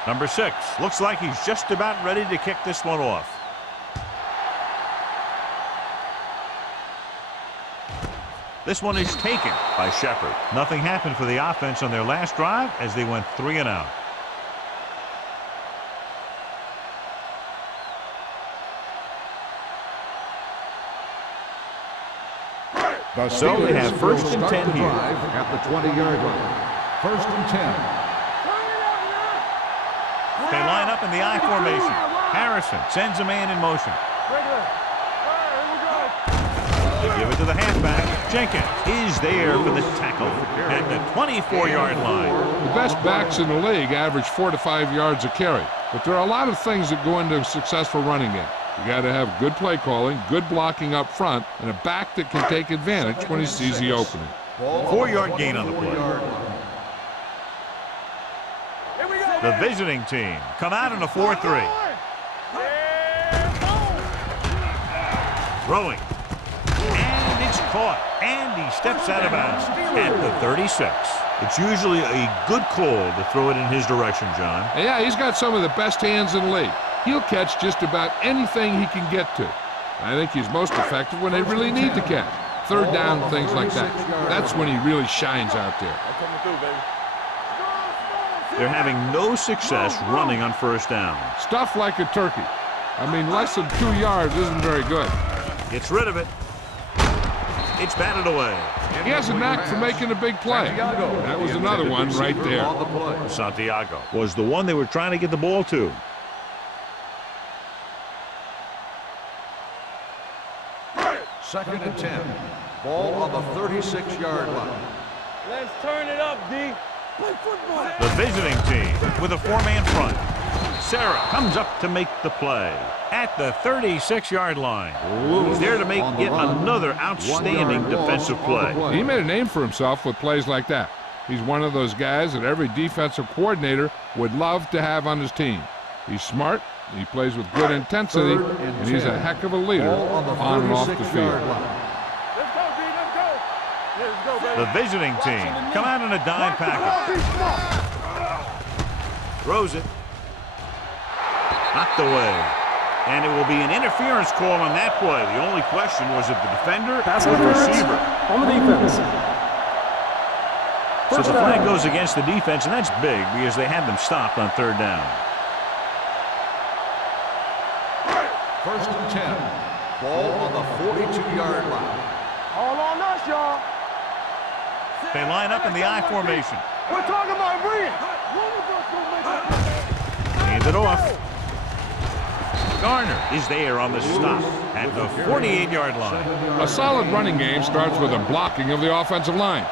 Number 6, looks like he's just about ready to kick this one off. This one is taken by Shepard. Nothing happened for the offense on their last drive as they went 3 and out. So they have first and 10 here. At the 20-yard line. First and 10. They line up in the I formation. Harrison sends a man in motion. They give it to the halfback. Jenkins is there for the tackle at the 24-yard line. The best backs in the league average 4 to 5 yards a carry. But there are a lot of things that go into a successful running game. You got to have good play calling, good blocking up front, and a back that can take advantage when he sees the opening. 4-yard gain on the play. The visiting team come out in a 4-3. Throwing. And it's caught. And he steps out of bounds at the 36. It's usually a good call to throw it in his direction, John. Yeah, he's got some of the best hands in the league. He'll catch just about anything he can get to. I think he's most effective when they really need to catch. Third down, things like that. That's when he really shines out there. They're having no success running on first down. Stuff like a turkey. I mean, less than 2 yards isn't very good. Gets rid of it. It's batted away. He has a knack for making a big play. That was another one right there. Santiago was the one they were trying to get the ball to. Second and 10. Ball on the 36-yard line. Let's turn it up, D. Play football. The visiting team with a 4-man front. Sarah comes up to make the play at the 36-yard line. He's there to make yet another outstanding defensive play. He made a name for himself with plays like that. He's one of those guys that every defensive coordinator would love to have on his team. He's smart, he plays with good intensity, and he's a heck of a leader on and off the field. The visiting team come out in a dime package. Throws it. Knocked away. And it will be an interference call on that play. The only question was if the defender or the receiver. On the defense. So the flag goes against the defense, and that's big because they had them stopped on third down. First and 10. Ball on the 42-yard line. All on us, y'all. They line up in the I formation. We're talking about bringing. Hands it off. Garner is there on the stop at the 48-yard line. A solid running game starts with a blocking of the offensive line.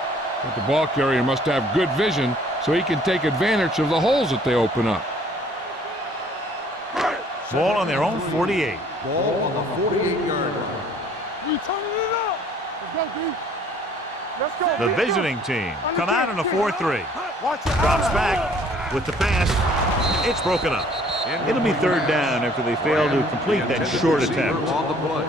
But the ball carrier must have good vision so he can take advantage of the holes that they open up. Ball on their own 48. Ball on the 48-yard line. We turning it up. Let's go, D. Let's go. The visiting team come out in a 4-3. Drops back with the pass. It's broken up. It'll be third down after they fail to complete that short attempt. On the play.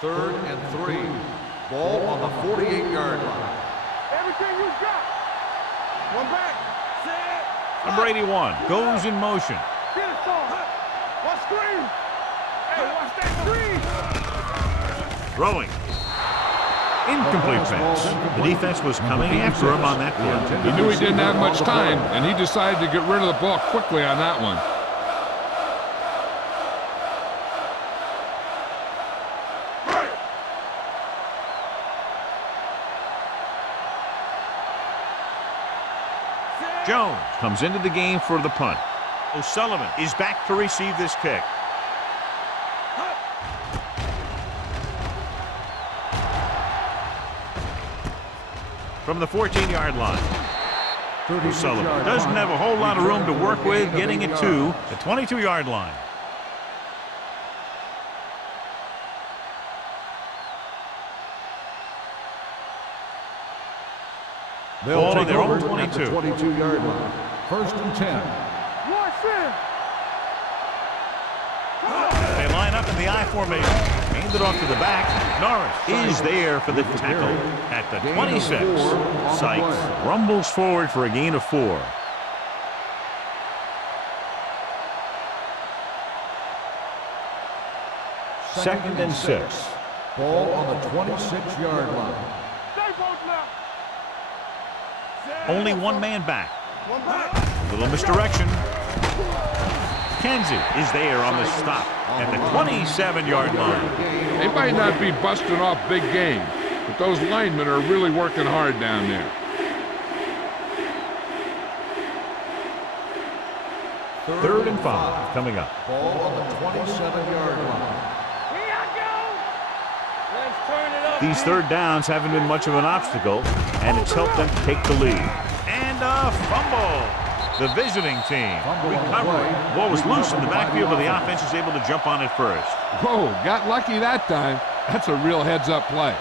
Third and 3. Ball on the 48-yard line. Everything you got. One back. Set. Number 81 goes in motion. Get it, son. Watch screen. Hey, watch that screen. Throwing. Incomplete pass. The defense was coming after him on that play. He knew he didn't have much time, and he decided to get rid of the ball quickly on that one. Jones comes into the game for the punt. O'Sullivan is back to receive this kick. From the 14-yard line. O'Sullivan doesn't have a whole lot of room to work with, getting it to the 22-yard line. They'll take their own over at the 22-yard line. First and 10. They line up in the I formation. Hand it off to the back. Norris is there for the tackle at the 26. Sykes rumbles forward for a gain of 4. Second and 6. Ball on the 26-yard line. Only one man back. Little misdirection. Kenzie is there on the stop at the 27-yard line. They might not be busting off big game, but those linemen are really working hard down there. Third and 5 coming up. Ball on the 27-yard line. These third downs haven't been much of an obstacle, and it's helped them to take the lead. And a fumble. The visiting team recovered. Ball was loose in the backfield, but the offense is able to jump on it first. Whoa, got lucky that time. That's a real heads-up play.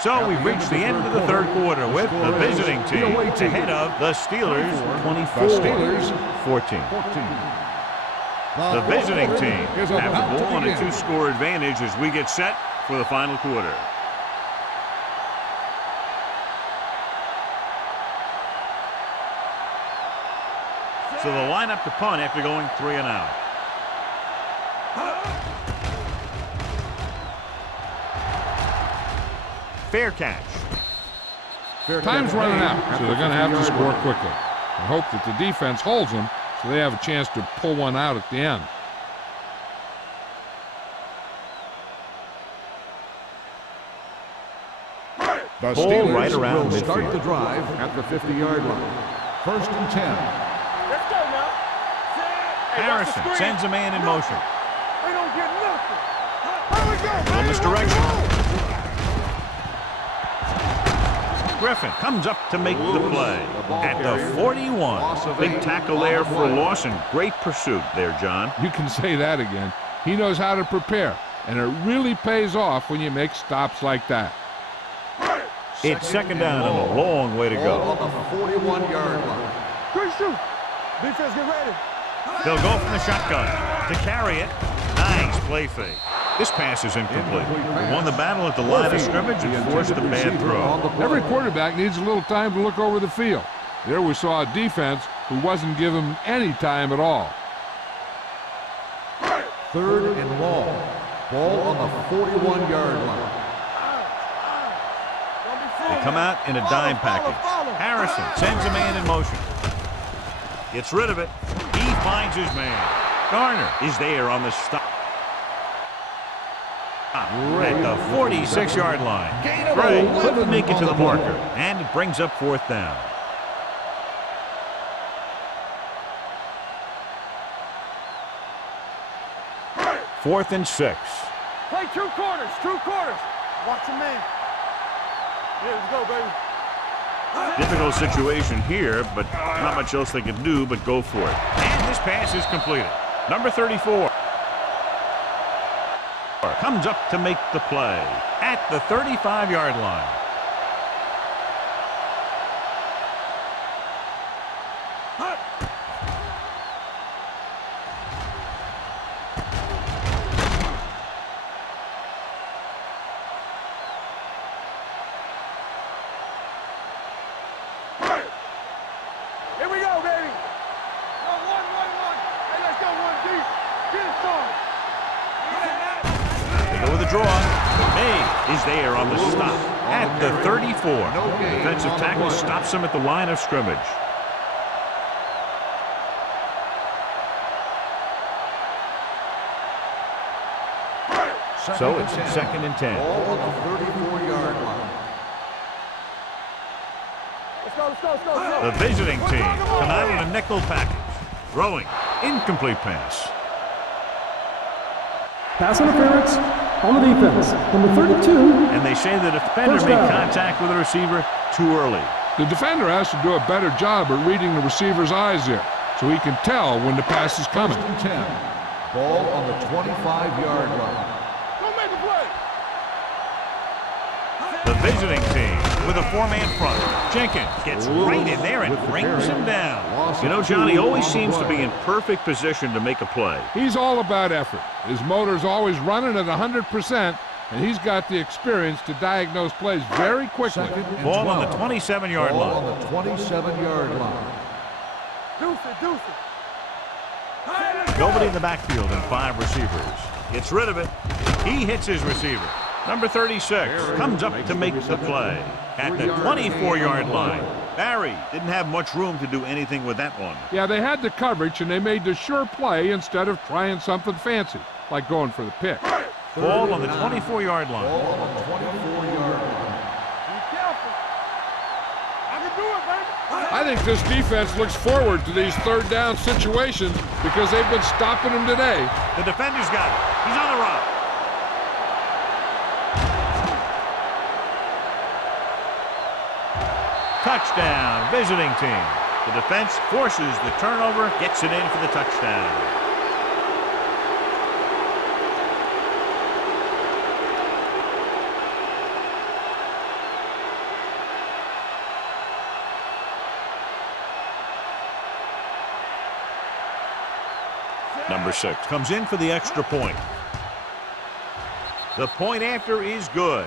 So we've reached the end of the third quarter with the visiting team ahead of the Steelers 24-14. The visiting team have the ball on a 2-score advantage as we get set for the final quarter. So they'll line up to punt after going 3 and out. Fair catch. Time's running out, so they're going to have to score quickly. I hope that the defense holds them so they have a chance to pull one out at the end. The Ball Steelers right around will start midfield. the drive at the 50-yard line. First and 10. Let's go now. Harrison sends a man in motion. We don't get nothing. Here we go, Little baby. misdirection. Griffin comes up to make the play at the 41. Big tackle there for Lawson. Great pursuit there, John. You can say that again. He knows how to prepare, and it really pays off when you make stops like that. It's second down and a long way to Ball go. on the 41-yard line. Good shoot. Defense, get ready. They'll go from the shotgun to carry it. Nice play fake. This pass is incomplete. They won the battle at the line of scrimmage and forced a bad throw. Every quarterback needs a little time to look over the field. There we saw a defense who wasn't given any time at all. Third and long. Ball on the 41-yard line. They come out in a dime package. Harrison sends a man in motion. Gets rid of it. He finds his man. Garner is there on the stop. At the 46-yard line. Gray couldn't make it to the marker, and it brings up fourth down. Fourth and 6. Play 2 quarters. 2 quarters. Watch your man. Yeah, let's go, baby. Difficult situation here, but not much else they can do but go for it. And this pass is completed. Number 34 comes up to make the play at the 35-yard line. Here we go, baby. Go 1, 1, 1. Hey, let's go 1 deep. Get it started. They go with a draw. May is there on the stop at the 34. Defensive tackle stops him at the line of scrimmage. So it's 2nd and 10. Ball on the 34-yard line. Let's go. The visiting team come out in a nickel package. Throwing. Incomplete pass. Pass interference on the defense. Number 32. And they say the defender First made down. contact with the receiver too early. The defender has to do a better job at reading the receiver's eyes there, so he can tell when the pass is coming. 1st and 10. Ball on the 25-yard line. Don't make a play. The visiting team with a 4-man front. Jenkins gets right in there and brings him down. You know, Johnny always seems to be in perfect position to make a play. He's all about effort. His motor's always running at 100%, and he's got the experience to diagnose plays very quickly. 2nd and Ball 12. on the 27-yard Ball line. on the 27-yard line. Deuce it. Nobody in the backfield and 5 receivers. Gets rid of it. He hits his receiver. Number 36 comes up to make the play at the 24-yard line. Barry didn't have much room to do anything with that one. Yeah, they had the coverage, and they made the sure play instead of trying something fancy, like going for the pick. Ball on the 24-yard line. Ball on the 24-yard line. Be careful. I can do it, baby. I think this defense looks forward to these third down situations because they've been stopping them today. The defender's got it. He's on the run. Touchdown, visiting team. The defense forces the turnover, gets it in for the touchdown. Number 6 comes in for the extra point. The point after is good.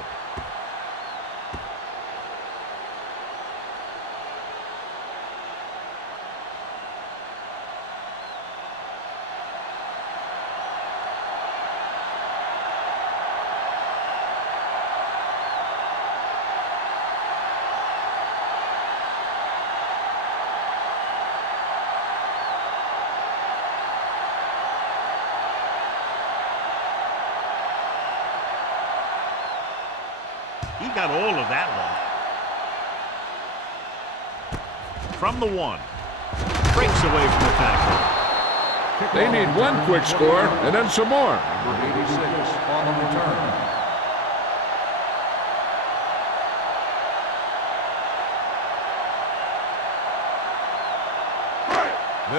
He got all of that one. From the 1. Breaks away from the tackle. They need one quick score and then some more. Number 86 on the return.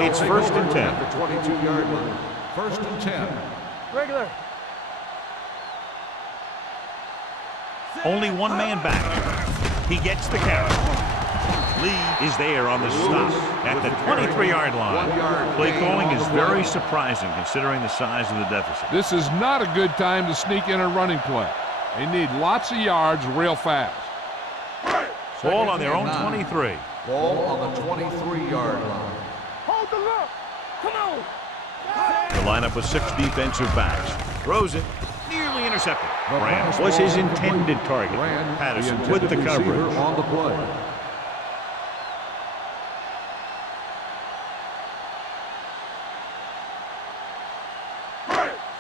It's 1st and 10. At the 22-yard line. 1st and 10. Regular. Only one man back. He gets the count. Lee is there on the stop at the 23-yard line. Play calling is very surprising considering the size of the deficit. This is not a good time to sneak in a running play. They need lots of yards real fast. Ball on their own 23. Ball on the 23-yard line. Hold the look. Come on. The lineup with 6 defensive backs. Throws it. Nearly intercepted. Grant was his intended target. Grant, Patterson the with the intended receiver coverage. on the play.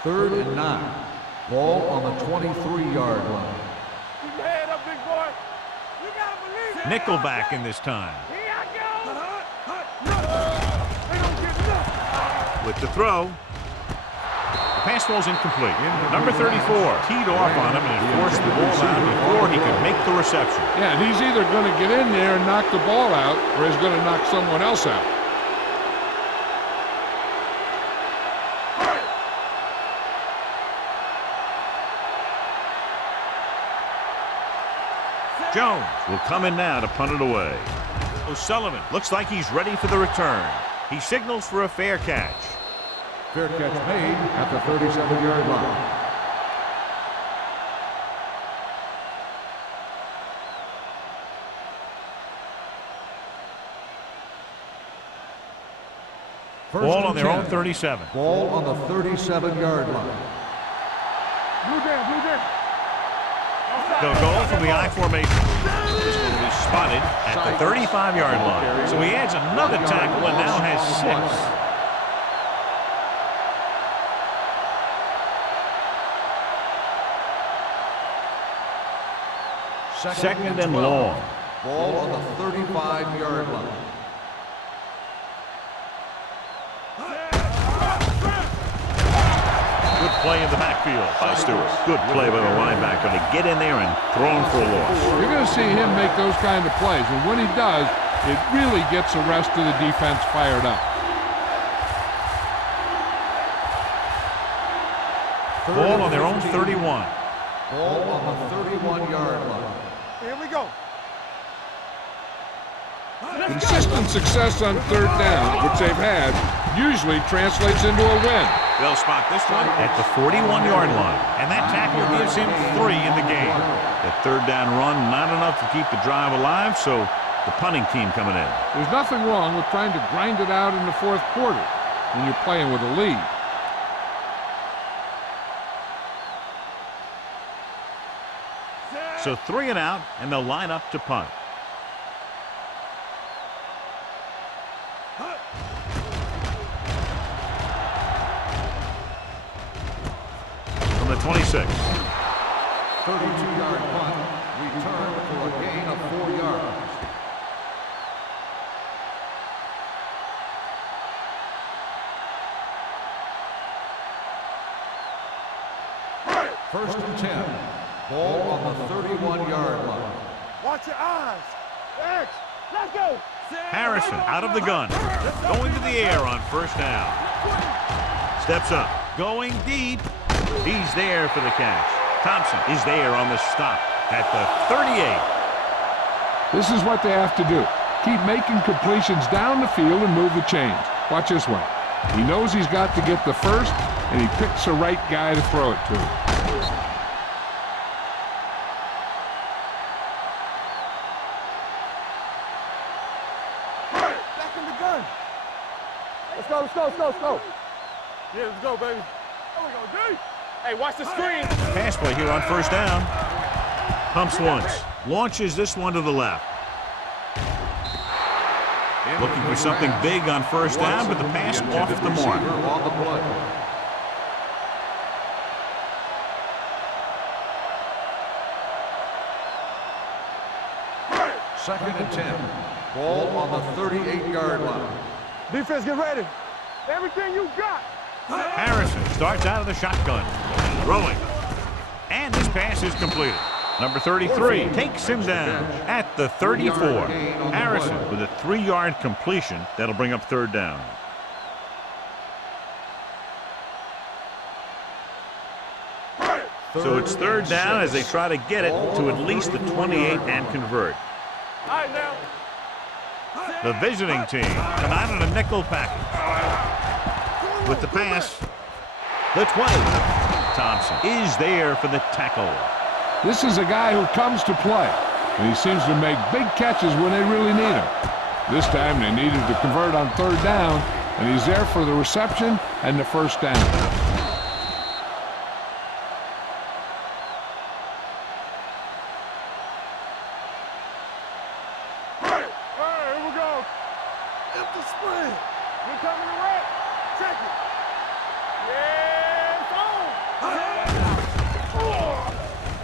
Third and 9. Ball on the 23-yard line. Keep your head up, big boy. You gotta believe it. Nickelback in this time. Here I go. They don't get nothing. With the throw. The pass ball's incomplete. Number 34 teed off on him and forced the ball out before he could make the reception. Yeah, and he's either going to get in there and knock the ball out, or he's going to knock someone else out. Jones will come in now to punt it away. O'Sullivan looks like he's ready for the return. He signals for a fair catch. Fair catch made at the 37-yard line. Ball on their own 37. Ball on the 37-yard line. Blue jam. They'll go from the I formation. This one is spotted at the 35-yard line. So he adds another tackle and now has 6. Second and long. Ball on the 35-yard line. Good play in the backfield by Stewart. Good play by the linebacker to get in there and throw him for a loss. You're going to see him make those kind of plays, and when he does, it really gets the rest of the defense fired up. Ball on their own 31. Ball on the 31-yard line. Here we go. Consistent success on third down, which they've had, usually translates into a win. They'll spot this one at the 41-yard line, and that tackle gives him 3 in the game. The third down run, not enough to keep the drive alive, so the punting team coming in. There's nothing wrong with trying to grind it out in the fourth quarter when you're playing with a lead. So 3 and out, and they'll line up to punt. From the 26. 32-yard punt. Return for a gain of 4 yards. First and 10. Ball on the 31-yard line. Watch your eyes. X. Let's go. Harrison out of the gun. Going to the air on first down. Steps up. Going deep. He's there for the catch. Thompson is there on the stop at the 38. This is what they have to do. Keep making completions down the field and move the chains. Watch this one. He knows he's got to get the first, and he picks the right guy to throw it to. Back in the gun. Let's go, let's go, let's go, let's go. Yeah, let's go, baby. There we go, D. Hey, watch the screen. Pass play here on first down. Pumps once. Launches this one to the left. Looking for something big on first down, but the pass off the mark. On the play. Second and 10. Ball on the 38-yard line. Defense, get ready. Everything you got. Harrison starts out of the shotgun. Throwing. And this pass is completed. Number 33 takes him down at the 34. Harrison with a 3-yard completion. That'll bring up third down. So it's third down as they try to get it to at least the 28 and convert. All right, now. The visiting team come out in a nickel package. With the pass, the 20. Thompson is there for the tackle. This is a guy who comes to play, and he seems to make big catches when they really need him. This time they needed to convert on third down, and he's there for the reception and the first down.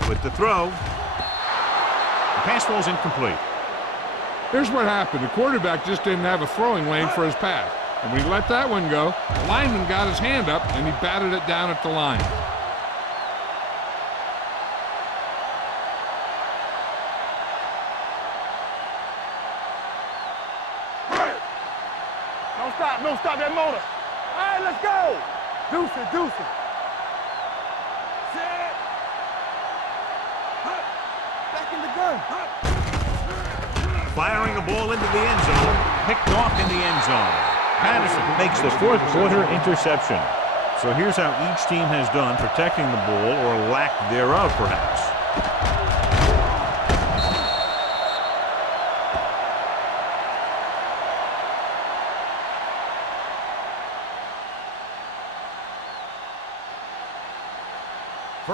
With the throw, the pass falls incomplete. Here's what happened. The quarterback just didn't have a throwing lane for his pass. And when he let that one go, the lineman got his hand up and he batted it down at the line. Don't stop that motor. All right, let's go. Deuce it, deuce it. Back in the gun. Firing the ball into the end zone. Picked off in the end zone. Patterson makes the fourth quarter interception. So here's how each team has done protecting the ball, or lack thereof, perhaps.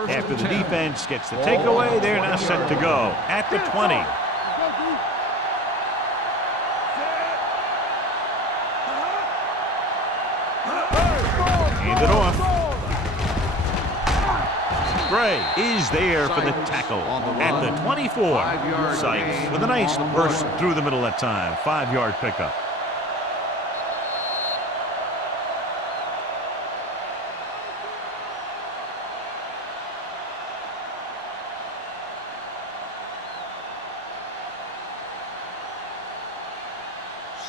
After the defense gets the takeaway, they're now set to go at the 20. Hand it off. Gray is there for the tackle at the 24. Sykes with a nice burst through the middle that time. 5-yard pickup.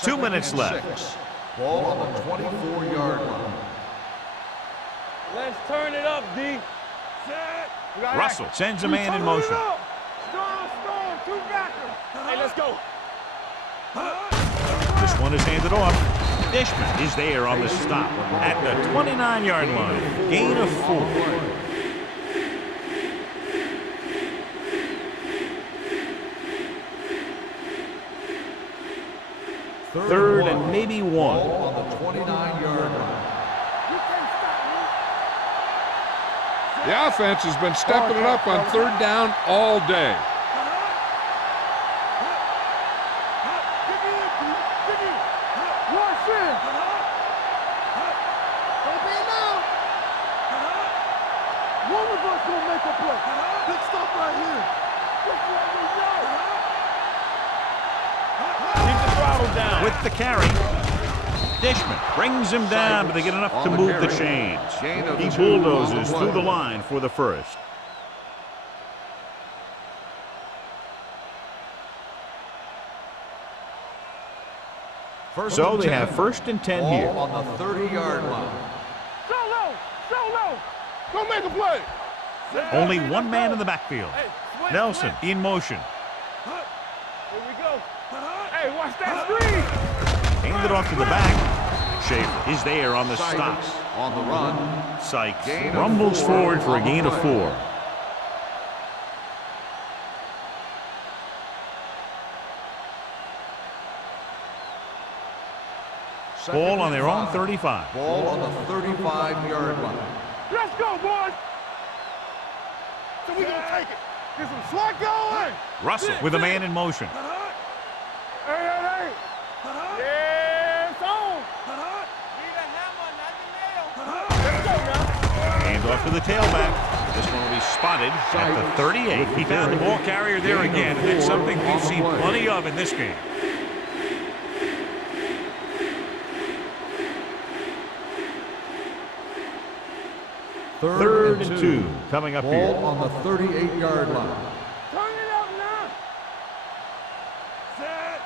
Two minutes left. Ball on the 24-yard line. Let's turn it up, D. Set. Russell sends a man in motion. Storm, two backers. Hey, let's go. This one is handed off. Dishman is there on the stop at the 29-yard line. Gain of 4. Third and maybe 1. Ball on the 29-yard line. The offense has been stepping it up on third down all day. With the carry, Dishman brings him down, but they get enough to move the chains. He bulldozes through the line for the first. So they have 1st and 10 here. On the 30-yard line. Solo. Go make a play. Only one man in the backfield. Nelson in motion. Here we go. Hey, watch that screen. Handed off to the back. Schaefer is there on the stop. On the run. Sykes rumbles forward for a gain of 4. Ball on their own 35. Ball on the 35-yard line. Let's go, boys. So we gonna take it. Get some slack going. Russell with a man in motion. Hey. Yeah, it's on. Need a hammer, not the nail. Let's go, now. Hand off to the tailback. This one will be spotted at the 38. He found the ball carrier there again, and that's something we've seen plenty of in this game. Third and 2 coming up here. Ball on the 38-yard line. Turn it up now. Set.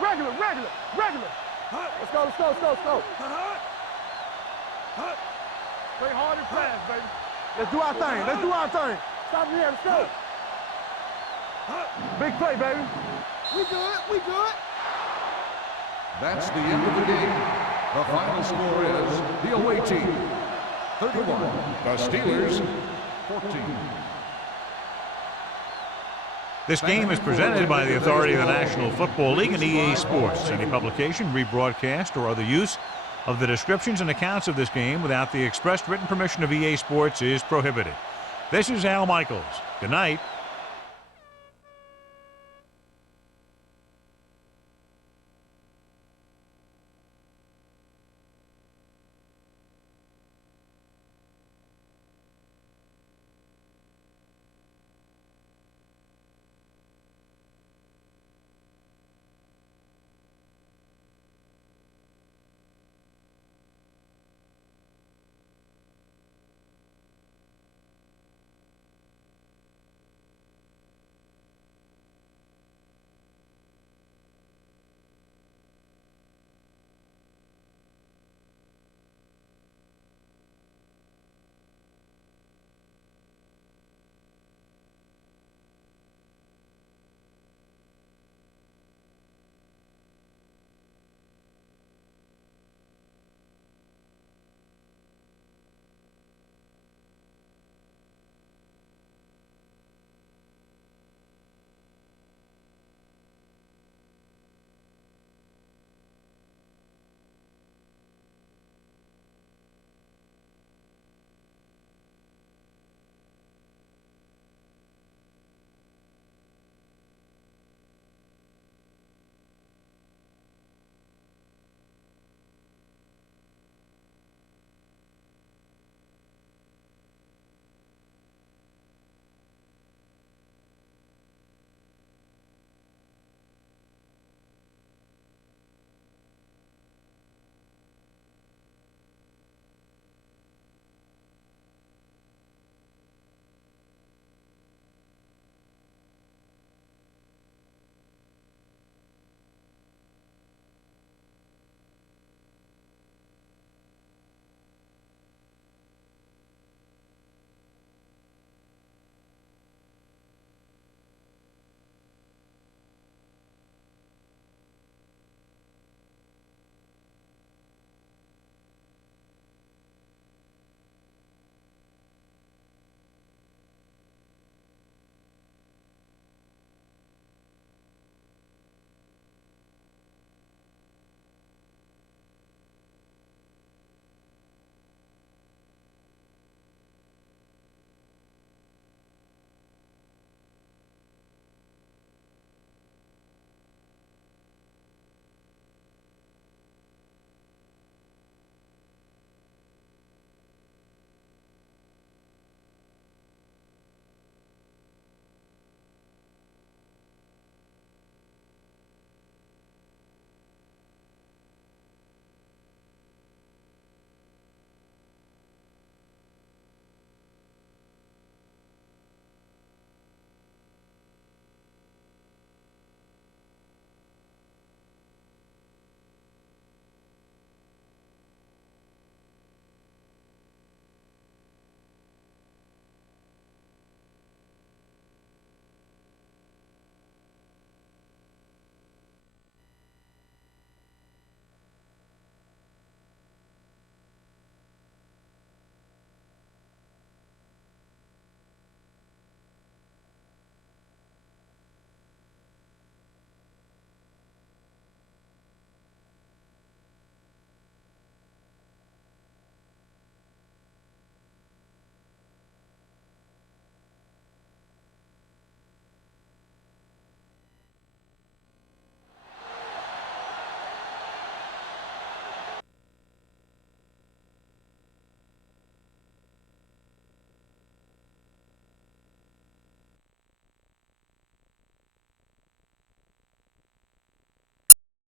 Regular. Let's go. Play hard and fast, baby. Let's do our thing. Stop here. Let's go. Big play, baby. We good. That's the end of the game. The final score is the away team 31, the Steelers 14. This game is presented by the authority of the National Football League and EA Sports. Any publication, rebroadcast, or other use of the descriptions and accounts of this game without the expressed written permission of EA Sports is prohibited. This is Al Michaels. Good night.